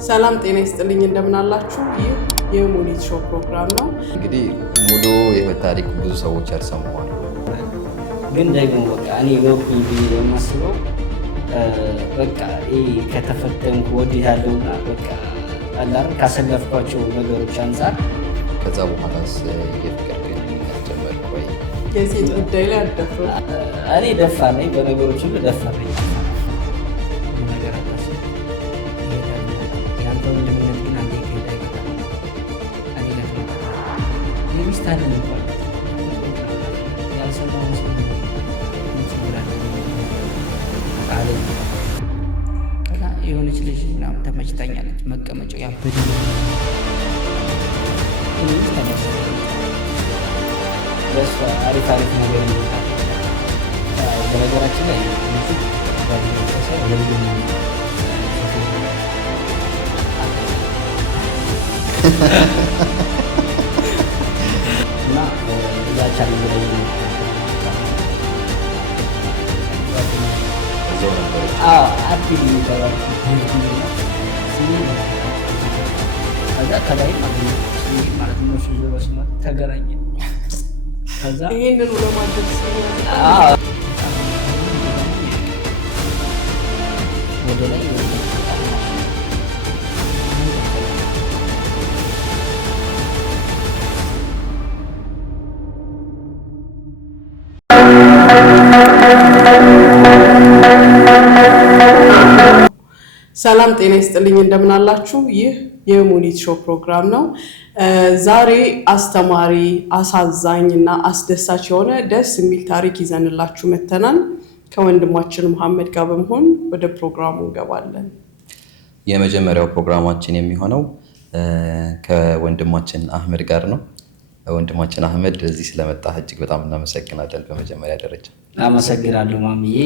ሰላም ጤና ይስጥልኝ እንደምን አላችሁ? ይህ የሙኒት ሾው ፕሮግራም ነው። እንግዲህ ሙሉ የህይወት ታሪክ ብዙ ሰዎች ያልሰሙዋል። ግን ደግሞ በቃ እኔ ወኩኝ ብዬ የማስበው በቃ ከተፈተንኩ ወዲህ ያለውና በቃ አላር ካሰለፍኳቸው ነገሮች አንፃር ከዛ በኋላስ የፍቅር ግንኙነት ጀመርኩ ወይ? የሴት ጉዳይ ላይ አልደፍርም። እኔ ደፋር ነኝ፣ በነገሮች ሁሉ ደፋር ነኝ። የሆነች ልጅ ምናምን ተመችታኛለች። መቀመጫው ያበደ በእሷ አሪፍ ነገር ይመጣል። በነገራችን ላይ እና እዛቻ ላይ አርቲድ የሚባለው ከዛ ከላይ ማለት ነው ዞሮ ተገናኘ። ከዛ ይሄንን ለማድረግ ወደ ላይ ሰላም ጤና ይስጥልኝ እንደምን አላችሁ? ይህ የሙኒት ሾው ፕሮግራም ነው። ዛሬ አስተማሪ፣ አሳዛኝ እና አስደሳች የሆነ ደስ የሚል ታሪክ ይዘንላችሁ መተናል። ከወንድማችን መሐመድ ጋር በመሆን ወደ ፕሮግራሙ እንገባለን። የመጀመሪያው ፕሮግራማችን የሚሆነው ከወንድማችን አህመድ ጋር ነው። ወንድማችን አህመድ እዚህ ስለመጣህ እጅግ በጣም እናመሰግናለን። በመጀመሪያ ደረጃ አመሰግናለሁ ማሚዬ፣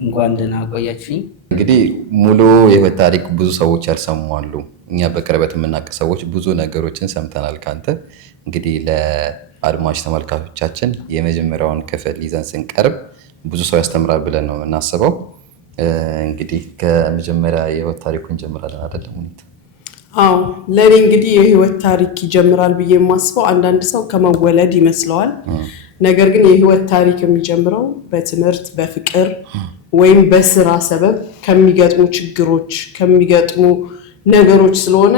እንኳን ደህና ቆያችሁኝ። እንግዲህ ሙሉ የህይወት ታሪክ ብዙ ሰዎች ያልሰሙዋሉ። እኛ በቅርበት የምናውቅ ሰዎች ብዙ ነገሮችን ሰምተናል ካንተ። እንግዲህ ለአድማጭ ተመልካቾቻችን የመጀመሪያውን ክፍል ይዘን ስንቀርብ ብዙ ሰው ያስተምራል ብለን ነው የምናስበው። እንግዲህ ከመጀመሪያ የህይወት ታሪኩ እንጀምራለን አይደለም ሙኒት? አዎ፣ ለእኔ እንግዲህ የህይወት ታሪክ ይጀምራል ብዬ የማስበው አንዳንድ ሰው ከመወለድ ይመስለዋል። ነገር ግን የህይወት ታሪክ የሚጀምረው በትምህርት፣ በፍቅር ወይም በስራ ሰበብ ከሚገጥሙ ችግሮች ከሚገጥሙ ነገሮች ስለሆነ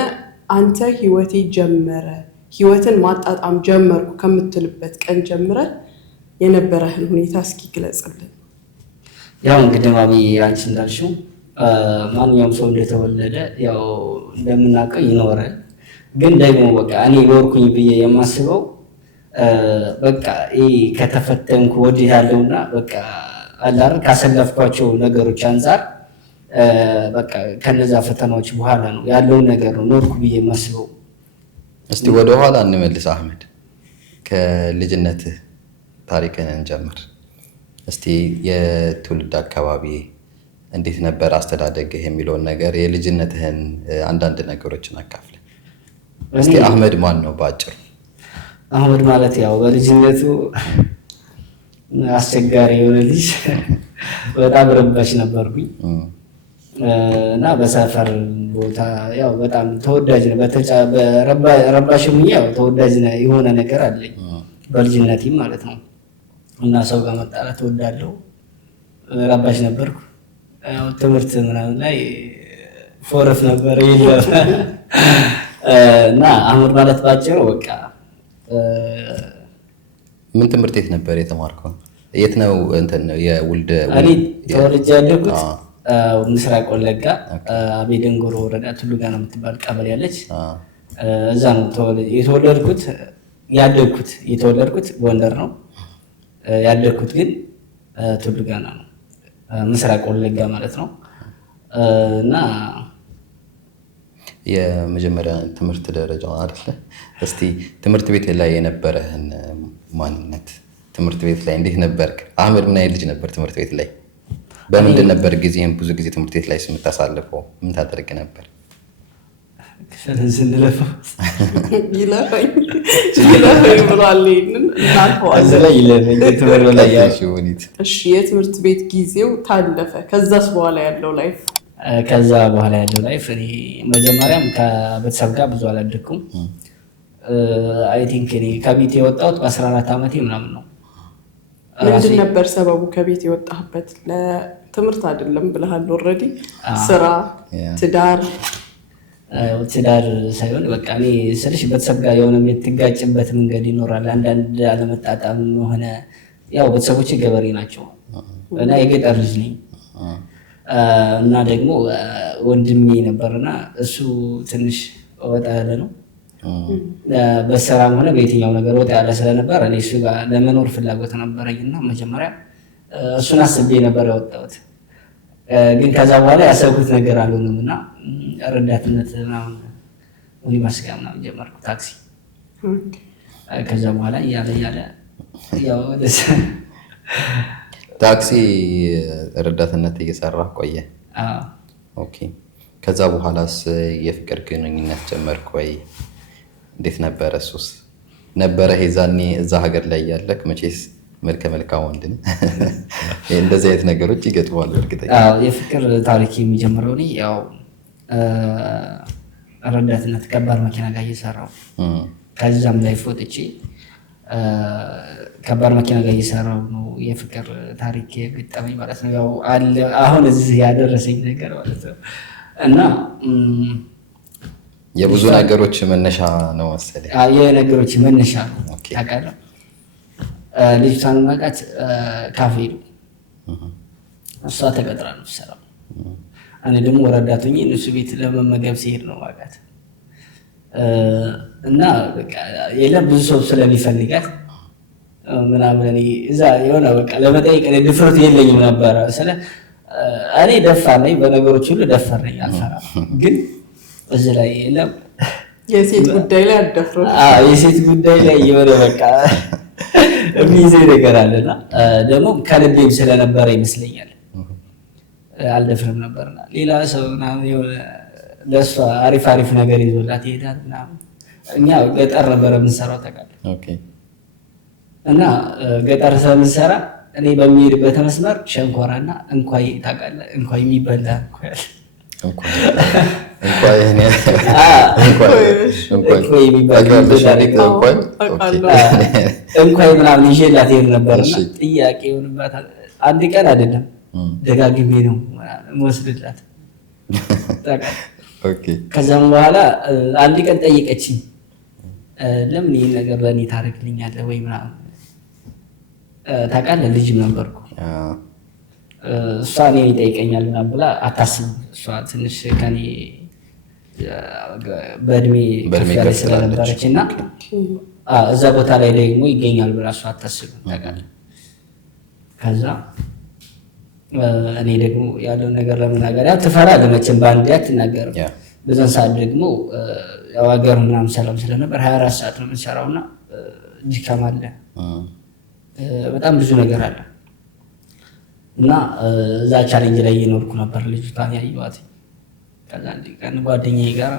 አንተ ህይወቴ ጀመረ፣ ህይወትን ማጣጣም ጀመርኩ ከምትልበት ቀን ጀምረ የነበረህን ሁኔታ እስኪ ግለጽልን። ያው እንግዲህ ማሚ አንቺ እንዳልሽው ማንኛውም ሰው እንደተወለደ ያው እንደምናውቀው ይኖራል። ግን ደግሞ በቃ እኔ ወርኩኝ ብዬ የማስበው በቃ ከተፈተንኩ ወዲህ ያለውና በቃ አላር ካሰለፍኳቸው ነገሮች አንፃር በቃ ከነዛ ፈተናዎች በኋላ ነው ያለውን ነገር ነው ኖርኩ ብዬ የማስበው። እስቲ ወደ ኋላ እንመልስ አህመድ፣ ከልጅነትህ ታሪክን እንጀምር። እስቲ የትውልድ አካባቢ እንዴት ነበር አስተዳደግህ የሚለውን ነገር፣ የልጅነትህን አንዳንድ ነገሮችን አካፍለን። እስቲ አህመድ ማን ነው በአጭሩ? አህመድ ማለት ያው በልጅነቱ አስቸጋሪ የሆነ ልጅ በጣም ረባሽ ነበርኩኝ እና በሰፈር ቦታ ያው በጣም ተወዳጅ ነው። ረባሽም ያው ተወዳጅ የሆነ ነገር አለኝ በልጅነቴም ማለት ነው። እና ሰው ጋር መጣላት እወዳለሁ። ረባሽ ነበርኩ። ያው ትምህርት ምናምን ላይ ፎረፍ ነበር የለም። እና አህመድ ማለት ባጭሩ በቃ ምን ትምህርት ቤት ነበር የተማርከው? የት ነው እንትን የውልድ? እኔ ተወልጄ ያደግኩት ምስራቅ ወለጋ አቤደንጎሮ ወረዳ ቱሉ ጋና የምትባል ቀበሌ ያለች፣ እዛ ነው የተወለድኩት። የተወለድኩት ጎንደር ነው፣ ያደግኩት ግን ቱሉ ጋና ነው፣ ምስራቅ ወለጋ ማለት ነው። እና የመጀመሪያ ትምህርት ደረጃ አይደለ? እስቲ ትምህርት ቤት ላይ የነበረህን ማንነት፣ ትምህርት ቤት ላይ እንዴት ነበርክ? አህመድ ምን አይነት ልጅ ነበር ትምህርት ቤት ላይ? በምንድን ነበር ጊዜህን ብዙ ጊዜ ትምህርት ቤት ላይ የምታሳልፈው? ምን ታደርግ ነበር? ስንለፈው ይለፈኝ ብሏል። እሺ፣ የትምህርት ቤት ጊዜው ታለፈ። ከዛስ በኋላ ያለው ላይፍ? ከዛ በኋላ ያለው ላይፍ እኔ መጀመሪያም ከቤተሰብ ጋር ብዙ አላደኩም። አይ ቲንክ እኔ ከቤት የወጣሁት በ14 ዓመቴ ምናምን ነው። ምንድን ነበር ሰበቡ ከቤት የወጣህበት? ለትምህርት አይደለም ብለሃል ኦልሬዲ። ስራ፣ ትዳር ሳይሆን በቃ እኔ ስልሽ ቤተሰብ ጋር የሆነ የምትጋጭበት መንገድ ይኖራል። አንዳንድ አለመጣጣም ሆነ ያው ቤተሰቦች ገበሬ ናቸው እና የገጠር ልጅ ነኝ እና ደግሞ ወንድሜ ነበርና እሱ ትንሽ ወጣ ያለ ነው። በስራም ሆነ በየትኛው ነገር ወጣ ያለ ስለነበር እኔ እሱ ጋር ለመኖር ፍላጎት ነበረኝና መጀመሪያ እሱን አስቤ ነበር ያወጣሁት። ግን ከዛ በኋላ ያሰብኩት ነገር አልሆነም እና ረዳትነት ምናምን ሚኒባስ ጋር ምናምን ጀመርኩ፣ ታክሲ። ከዛ በኋላ እያለ ያው ታክሲ ረዳትነት እየሰራ ቆየ። ኦኬ። ከዛ በኋላስ የፍቅር ግንኙነት ጀመርክ ወይ? እንዴት ነበረ? እሱስ ነበረ ሄዛኔ እዛ ሀገር ላይ ያለክ? መቼስ መልከ መልካም ወንድ ነህ። እንደዚህ አይነት ነገሮች ይገጥማሉ እርግጠኛ። የፍቅር ታሪክ የሚጀምረው እኔ ያው ረዳትነት ከባድ መኪና ጋር እየሰራሁ ከዛም ላይ ወጥቼ ከባድ መኪና ጋር እየሰራሁ ነው የፍቅር ታሪክ የገጠመኝ ማለት ነው። ያው አሁን እዚህ ያደረሰኝ ነገር ማለት ነው እና የብዙ ነገሮች መነሻ ነው መሰለኝ። የነገሮች መነሻ ነው ታውቃለህ። ልጅቷን ማውቃት ካፌ ነው፣ እሷ ተቀጥራ ነው የምትሰራው። እኔ ደግሞ ረዳት ሆኜ እነሱ ቤት ለመመገብ ሲሄድ ነው ማውቃት እና በቃ የለም ብዙ ሰው ስለሚፈልጋት ምናምን እኔ እዛ የሆነ በቃ ለመጠየቅ ድፍረቱ የለኝም ነበረ። እኔ ደፋር ነኝ፣ በነገሮች ሁሉ ደፋር ነኝ፣ አልፈራም። ግን እዚህ ላይ የለም የሴት ጉዳይ ላይ አደፍሮ የሴት ጉዳይ ላይ የሆነ በቃ የሚይዘኝ ነገር አለና ደግሞ ከልቤም ስለነበረ ይመስለኛል አልደፍርም ነበርና ሌላ ሰው ምናምን የሆነ ለእሷ አሪፍ ነገር ይዞላት ይሄዳል ምናምን። እኛ ገጠር ነበረ የምንሰራው ታውቃለህ። እና ገጠር ስለምንሰራ እኔ በሚሄድበት መስመር ሸንኮራና እንኳይ ታውቃለህ፣ እንኳይ የሚበላ እንኳይ ምናምን ይዤላት ይሄድ ነበርና ጥያቄ ይሆንባታል። አንድ ቀን አይደለም ደጋግሜ ነው የምወስድላት። ከዛም በኋላ አንድ ቀን ጠየቀችኝ፣ ለምን ይህን ነገር ለእኔ ታደርግልኛለህ ወይ ምናምን። ታውቃለህ ልጅም ነበርኩ። እሷ እኔን ይጠይቀኛል ምናምን ብላ አታስብም። እሷ ትንሽ ከኔ በእድሜ ከፍ ያለች ስለነበረች እና እዛ ቦታ ላይ ደግሞ ይገኛል ብላ እሷ አታስብም። ታውቃለህ ከዛ እኔ ደግሞ ያለውን ነገር ለመናገር ያው ትፈራለህ መቼም በአንዴ አትናገርም። በዛን ሰዓት ደግሞ ያው ሀገር ምናምን ሰላም ስለነበር 24 ሰዓት ነው የምንሰራው እና ድካም አለ፣ በጣም ብዙ ነገር አለ እና እዛ ቻሌንጅ ላይ እየኖርኩ ነበር ልጅቷን ያየኋት። ከዛ አንድ ቀን ጓደኛዬ ጋር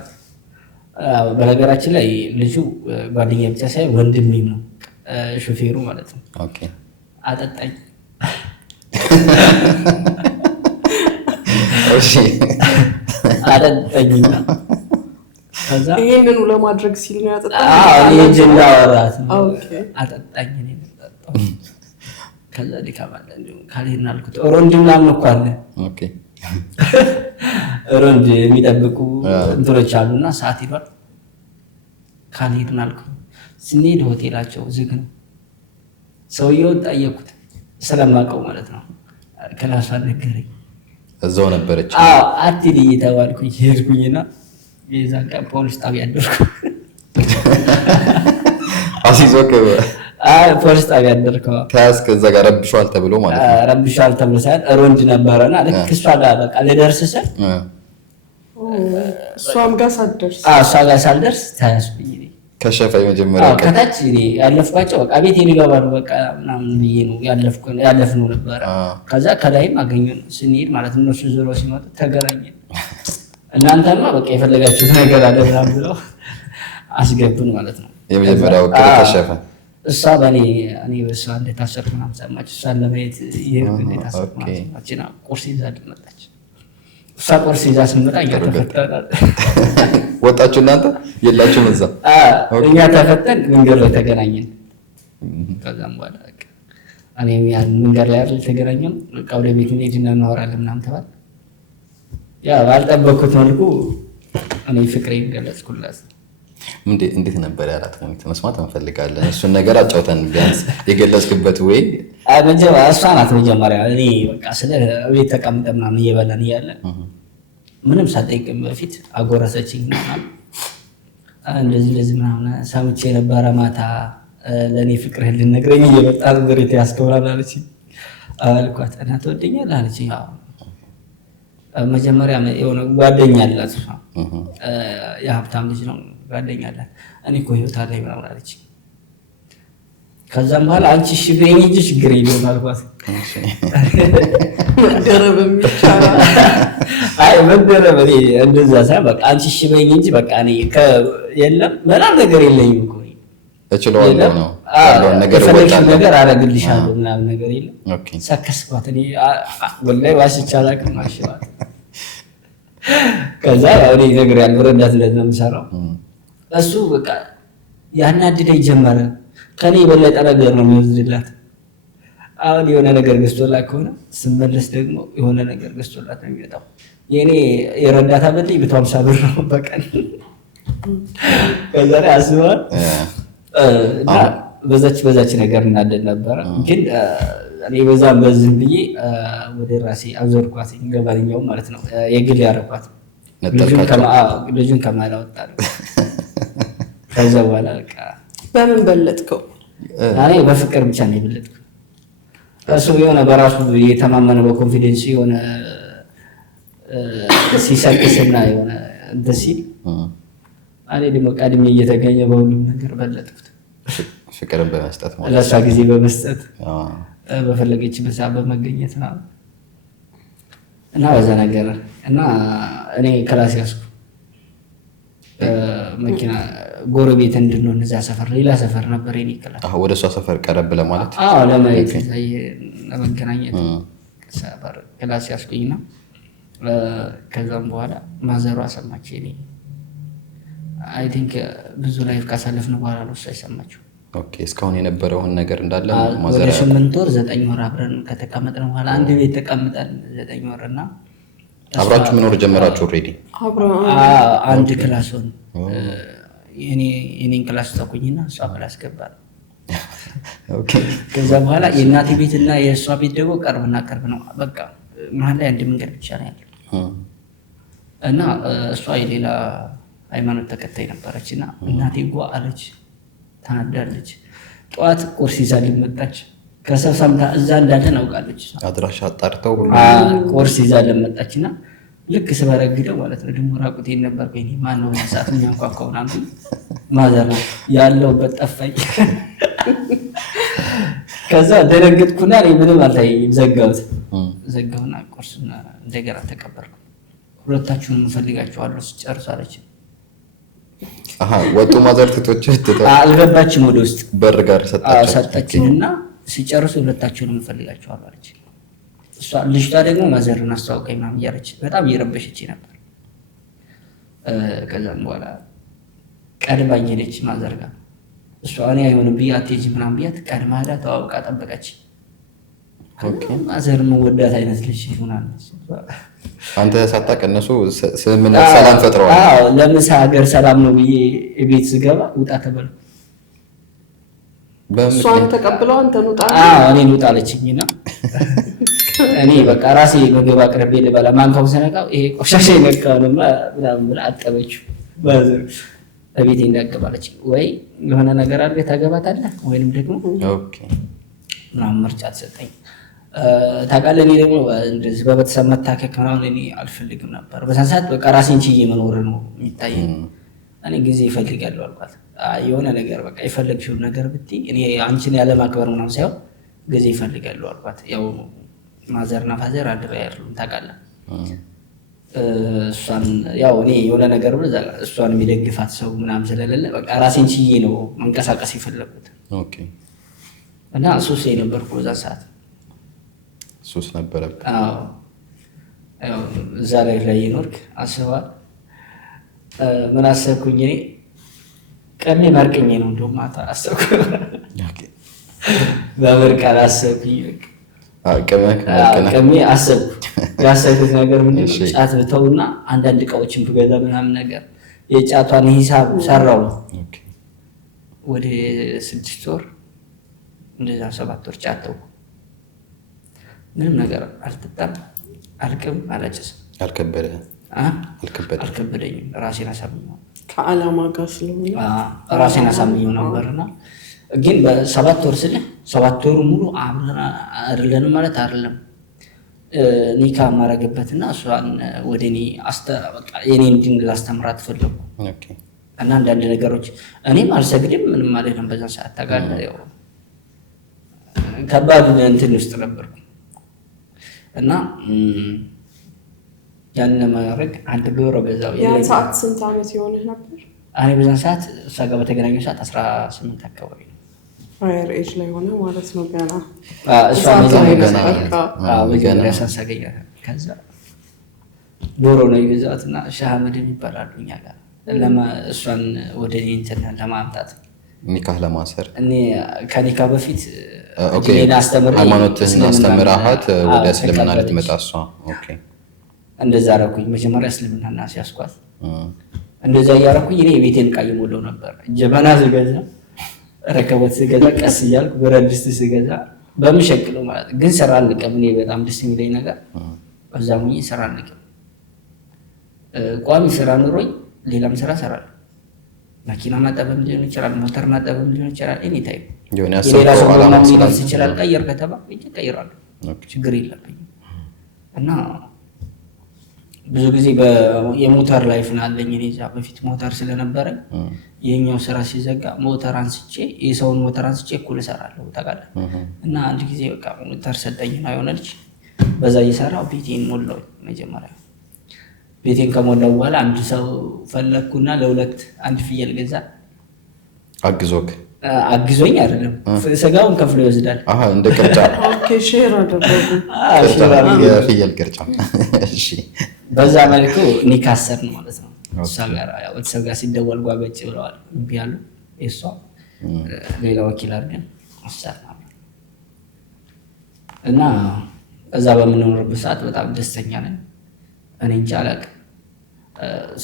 በነገራችን ላይ ልጁ ጓደኛዬ ብቻ ሳይሆን ወንድሜም ነው፣ ሾፌሩ ማለት ነው። አጠጣኝ አጠጣኝና ከዛ ይሄንኑ ለማድረግ ሲል ነው ያጠጣኝ። እኔ ጀንዳ ወራት አጠጣኝ ነው የጠጣው። ከዛ ዲካማለ እንዴ ካልሄድን አልኩት። ሮንድ ምናምን እኮ አለ ሮንድ የሚጠብቁ እንትኖች አሉና ሰዓት ይሏል። ካልሄድን አልኩት። ስንሄድ ሆቴላቸው ዝግ ነው። ሰውየውን ጠየቁት ስለማውቀው ማለት ነው። ክላሷ ነገረኝ። እዛው ነበረች። አትሂድ እየተባልኩኝ ሄድኩኝና የዛን ቀን ፖሊስ ጣቢያ አደርኩ። አሲዞክ ፖሊስ ጣቢያ አደርኩ። ተያዝክ እዛ ጋር ረብሿል ተብሎ ማለት ነው። ረብሿል ተብሎ ሳይሆን ሮንድ ነበረና ልክ እሷ ጋር በቃ ልደርስ ስል እሷም ጋር ሳትደርስ እሷ ጋር ሳልደርስ ተያዝኩኝ። ከሸፈ የመጀመሪያው ከታች ያለፍኳቸው በቃ ቤት ሊገባሉ በቃ ምናምን ብዬ ነው ያለፍነው ነበረ። ከዛ ከላይም አገኘን ስንሄድ ማለት ነው። እነሱ ዞሮ ሲመጡ ተገናኘን። እናንተማ በቃ የፈለጋችሁት ነገር አለ ምናምን ብለው አስገቡን ማለት ነው። የመጀመሪያው ከሸፈ እሷ እኔ በእሷ እንደታሰርኩ ምናምን ሰማች። እሷን ለማየት እንደታሰርኩ ምናምን ሰማችና ቁርስ ይዛልን መጣች። እሷ ቁርስ ይዛ ስንመጣ እኛ ተፈተናል። ወጣችሁ እናንተ የላችሁም እዛ? እኛ ተፈተን መንገድ ላይ ተገናኘን። ከዛም በኋላ እኔም ያን መንገድ ላይ አይደል ተገናኘን። በቃ ወደ ቤት እንሄድና እናወራለን ምናምን ተባለ። ያ ባልጠበኩት መልኩ እኔ ፍቅሬን ገለጽኩላት። እንዴት ነበር ያላት? መስማት እንፈልጋለን። እሱን ነገር አጫውተን ቢያንስ የገለጽክበት ወይ? እሷ ናት መጀመሪያ። እኔ በቃ ስለ ቤት ተቀምጠን ምናምን እየበላን እያለ ምንም ሳጠይቅም በፊት አጎረሰችኝ። እንደዚህ ምናምን ሰምቼ ነበረ ማታ ለእኔ ፍቅርህን ልነግረኝ እየመጣ ነበር የተያዝከውናል አለችኝ። አልኳት እና ትወደኛለህ አለችኝ። መጀመሪያ የሆነ ጓደኛ አላት፣ የሀብታም ልጅ ነው ጓደኛ አላት። እኔ እኮ ህይወት አለኝ ምናምን አለችኝ። ከዛም በኋላ አንቺ እሺ በይኝ እንጂ ችግር የለውም አልኳት። መደረብም ይቻላል። አይ መደረብ እንደዛ ሳይሆን በቃ አንቺ እሺ በይኝ እንጂ በቃ እኔ የለም ምናምን ነገር የለኝም እኮ እችለዋለሁ ነው ያለውን ነገር ወጣለሁ ነገር አደርግልሻለሁ ምናምን ነገር የለም። ሰከስኳት። እኔ ወላሂ ዋሽቼ አላውቅም። አሽባት ከዛ ያው እኔ ነገር ያልበረዳት እንደት ነው የምሰራው። እሱ በቃ ያናድደኝ ጀመረ። ከኔ የበለጠ ነገር ነው የሚወስድላት። አሁን የሆነ ነገር ገዝቶላት ከሆነ ስመለስ ደግሞ የሆነ ነገር ገዝቶላት ነው የሚመጣው። የኔ የረዳታ በልኝ 150 ብር ነው በቀን። ከዛ ላይ አስበዋል። እና በዛች ነገር እናደድ ነበረ። ግን እኔ በዛም በዝም ብዬ ወደ ራሴ አዞርኳት። ገባልኛው ማለት ነው የግል ያረኳት። ልጁን ከማላ ወጣ ነው። ከዛ በኋላ በቃ በምን በለጥከው? እኔ በፍቅር ብቻ ነው የበለጥኩት። እሱ የሆነ በራሱ የተማመነ በኮንፊደንስ የሆነ ሲሰቅስና የሆነ እንትን ሲል እኔ ደግሞ ቀድሜ እየተገኘ በሁሉም ነገር በለጥኩት። ፍቅርን በመስጠት ማለት ለእሷ ጊዜ በመስጠት በፈለገችበት ሰዓት በመገኘት ነው እና በዛ ነገር እና እኔ ክላስ ያዝኩ። መኪና ጎረቤት እንድንሆን እዛ ሰፈር ሌላ ሰፈር ነበር የኔ ክላስ። ወደ እሷ ሰፈር ቀረብ ለማለት ለማየት ለመገናኘት ሰፈር ክላስ ያዝኩኝና ከዛም በኋላ ማዘሯ ሰማች። እኔ አይ ቲንክ ብዙ ላይፍ ካሳለፍን በኋላ ነው እሷ የሰማችው። ኦኬ እስካሁን የነበረውን ነገር እንዳለ ወደ 8 ወር 9 ወር አብረን ከተቀመጥን በኋላ አንድ ቤት ተቀምጠን 9 ወር እና አብራችሁ መኖር ጀመራችሁ? ኦልሬዲ አንድ ክላስ ሆነ። የኔን ክላስ ተኩኝና እሷ ክላስ ገባል። ኦኬ ከዛ በኋላ የእናቴ ቤትና የእሷ ቤት ደግሞ ቅርብና ቅርብ ነው። በቃ መሀል ላይ አንድ መንገድ ብቻ ነው ያለው እና እሷ የሌላ ሃይማኖት ተከታይ ነበረች እና እናቴ ጓ አለች፣ ታናዳለች። ጠዋት ቁርስ ይዛልን መጣች። ከሰው ሰምታ እዛ እንዳለን አውቃለች። አድራሻ አጣርተው ሁሉ ቁርስ ይዛልን መጣችና ልክ ስበረግደው ማለት ነው ደግሞ ራቁቴን ነበር። በእኔ ማነው ሰዓት የሚያንኳኳው ምናምን ማዘር ያለውበት ጠፋኝ። ከዛ ደነገጥኩና ምንም አልታየኝም። ዘጋውና ቁርስና እንደገና ተቀበልኩ። ሁለታችሁንም እፈልጋችኋለሁ ስጨርሱ አለች። ወጡ ማዘር ትቶች አልገባችም። ወደ ውስጥ በር ጋር ሰጣችንና ሲጨርሱ ሁለታችሁንም እፈልጋችኋለሁ አለች። እሷ ልጅቷ ደግሞ ማዘርን አስተዋውቀኝ ምናምን እያለች በጣም እየረበሸች ነበር። ከዛም በኋላ ቀድማኝ ሄደች ማዘር ጋር። እሷ እኔ አይሆንም ብዬ አትሄጂ ምናምን ብያት ቀድማ ሄዳ ተዋውቃ ጠበቀች። ማዘር ወዳት አይነት ልጅ ይሆናል። አንተ ሳታውቅ እነሱ ስምምነት ሰላም ፈጥረዋል። ለምሳ ሀገር ሰላም ነው ብዬ ቤት ስገባ ውጣ ተበልኩ። እሷን ተቀብለው አንተን ውጣ እኔን ውጣ አለችኝና እኔ በቃ ራሴ ምግብ አቅርቤ ልበላ ማንካው ስነካው ይሄ ቆሻሻ ይነካው ነው ምናምን ብላ አጠበችው። ማዘር በቤቴ እንዳገባለች ወይ የሆነ ነገር አድርገህ ታገባታለህ ወይንም ደግሞ ምናምን ምርጫ ተሰጠኝ። ታውቃለህ እኔ ደግሞ እንደዚህ በቤተሰብ መታከክ ምናምን እኔ አልፈልግም ነበር። በዛን ሰዓት በቃ ራሴን ችዬ መኖር ነው የሚታየኝ። እኔ ጊዜ እፈልጋለሁ አልኳት። የሆነ ነገር በቃ የፈለግሽውን ነገር ብትይ እኔ አንቺን ያለ ማክበር ምናምን ሳይሆን ጊዜ እፈልጋለሁ አልኳት። ያው ማዘርና ፋዘር አንድ ላይ አይደሉም ታውቃለህ። እሷን ያው እኔ የሆነ ነገር ብለ እሷን የሚደግፋት ሰው ምናምን ስለሌለ በቃ ራሴን ችዬ ነው መንቀሳቀስ የፈለጉት። እና ሱስ የነበርኩ በዛ ሰዓት ሱስ ነበረብህ? እዛ ላይ ይኖርክ አስበዋል። ምን አሰብኩኝ እኔ ቀሜ መርቅኜ ነው እንደውም ማታ አሰብኩ። በመርቃል አሰብኩኝ ቀሜ አሰብኩ። ያሰብኩት ነገር ምንድን ነው ጫት ብተውና አንዳንድ እቃዎችን ብገዛ ምናምን ነገር የጫቷን ሂሳብ ሰራው። ወደ 6 ወር እንደዛ 7 ወር ጫት ተውኩ። ምንም ነገር አልጠጣም፣ አልቅም፣ አላጨስም። አልከበደኝም። ራሴን አሳምኘው ከዓላማ ጋር ስለሆነ ራሴን አሳምኘው ነበርና ግን በ7 ወር ስልህ 7 ወሩ ሙሉ አብረን አይደለንም ማለት አይደለም። ኒካ ማረግበትና እሷን ወደ እኔ የኔን ዲን ላስተምራት ፈለኩ እና አንዳንድ ነገሮች እኔም አልሰግድም ምንም አይደለም። በዛ ሰዓት ታውቃለህ ያው ከባድ እንትን ውስጥ ነበርኩ እና ያን ለማድረግ አንድ ዶሮ ገዛው። ያን ሰዓት ስንት ዓመት ይሆንህ ነበር? እኔ በዛን ሰዓት እሷ ጋር በተገናኘው ሰዓት 18 አካባቢ ነው። ፋየር ኤጅ ላይ ሆነ ማለት ነው ገና። እሷ መጀመሪያ ሳሳገኛ ከዛ ዶሮ ነው የገዛሁት እና ሻህመድ የሚባላሉ እኛ ጋር እሷን ወደ እኔ እንትን ለማምጣት ኒካህ ለማሰር እኔ ከኒካ በፊት ሃይማኖትህን አስተምራሃት ወደ እስልምና ልትመጣ እሷ እንደዛ አደረኩኝ። መጀመሪያ እስልምናና ሲያስኳት እንደዛ እያደረኩኝ እኔ የቤቴን ዕቃ እየሞላው ነበር። ጀበና ስገዛ፣ ረከቦት ስገዛ፣ ቀስ እያልኩ ብረት ድስት ስገዛ በምሸክለው ማለት ግን ስራ አልንቅም። እኔ በጣም ደስ የሚለኝ ነገር እዛ ሙኝ ስራ አልንቅም። ቋሚ ስራ ኑሮኝ ሌላም ስራ እሰራለሁ። መኪና ማጠብም ሊሆን ይችላል፣ ሞተር ማጠብም ሊሆን ይችላል። ኤኒ ታይም ሌላ ሰው ማምጣት ይችላል። ቀየር ከተባ እቀይራለሁ፣ ችግር የለብኝም። እና ብዙ ጊዜ የሞተር ላይፍ አለኝ እኔ እዛ በፊት ሞተር ስለነበረ የኛው ስራ ሲዘጋ ሞተር አንስቼ የሰውን ሞተር አንስቼ እኩል እሰራለሁ ታውቃለህ። እና አንድ ጊዜ በቃ ሞተር ሰጠኝና የሆነ ልጅ በዛ እየሰራው ቤቴን ሞላው። መጀመሪያ ቤቴን ከሞላው በኋላ አንድ ሰው ፈለግኩና ለሁለት አንድ ፍየል ገዛ። አግዞኝ አይደለም ስጋውን ከፍሎ ይወስዳል። እንደ ቅርጫ ሼር አደረጉ። የፍየል ቅርጫ። በዛ መልኩ ኒካ አሰርን ማለት ነው። እሷ ጋር ያው ቤተሰብ ጋር ሲደወል ጓገጭ ብለዋል እምቢ አሉ። እሷ ሌላ ወኪል አድርገን አሰርን እና እዛ በምንኖርበት ሰዓት በጣም ደስተኛ ነን። እኔ እንጃ አላውቅም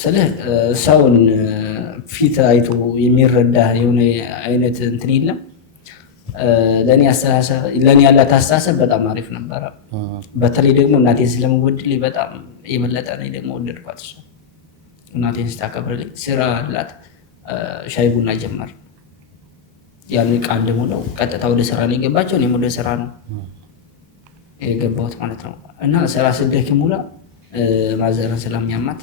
ስልህ ሰውን ፊት አይቶ የሚረዳ የሆነ አይነት እንትን የለም። ለእኔ ያላት አስተሳሰብ በጣም አሪፍ ነበረ። በተለይ ደግሞ እናቴን ስለምወድልኝ በጣም የበለጠ እኔ ደግሞ ወደድኳት። እሷ እናቴን ስታከብርልኝ ስራ አላት። ሻይ ቡና ጀመር። ያን ዕቃ እንደሞላው ቀጥታ ወደ ስራ ነው የገባቸው። እኔም ወደ ስራ ነው የገባሁት ማለት ነው። እና ስራ ስደክም ውላ ማዘርን ስለሚያማት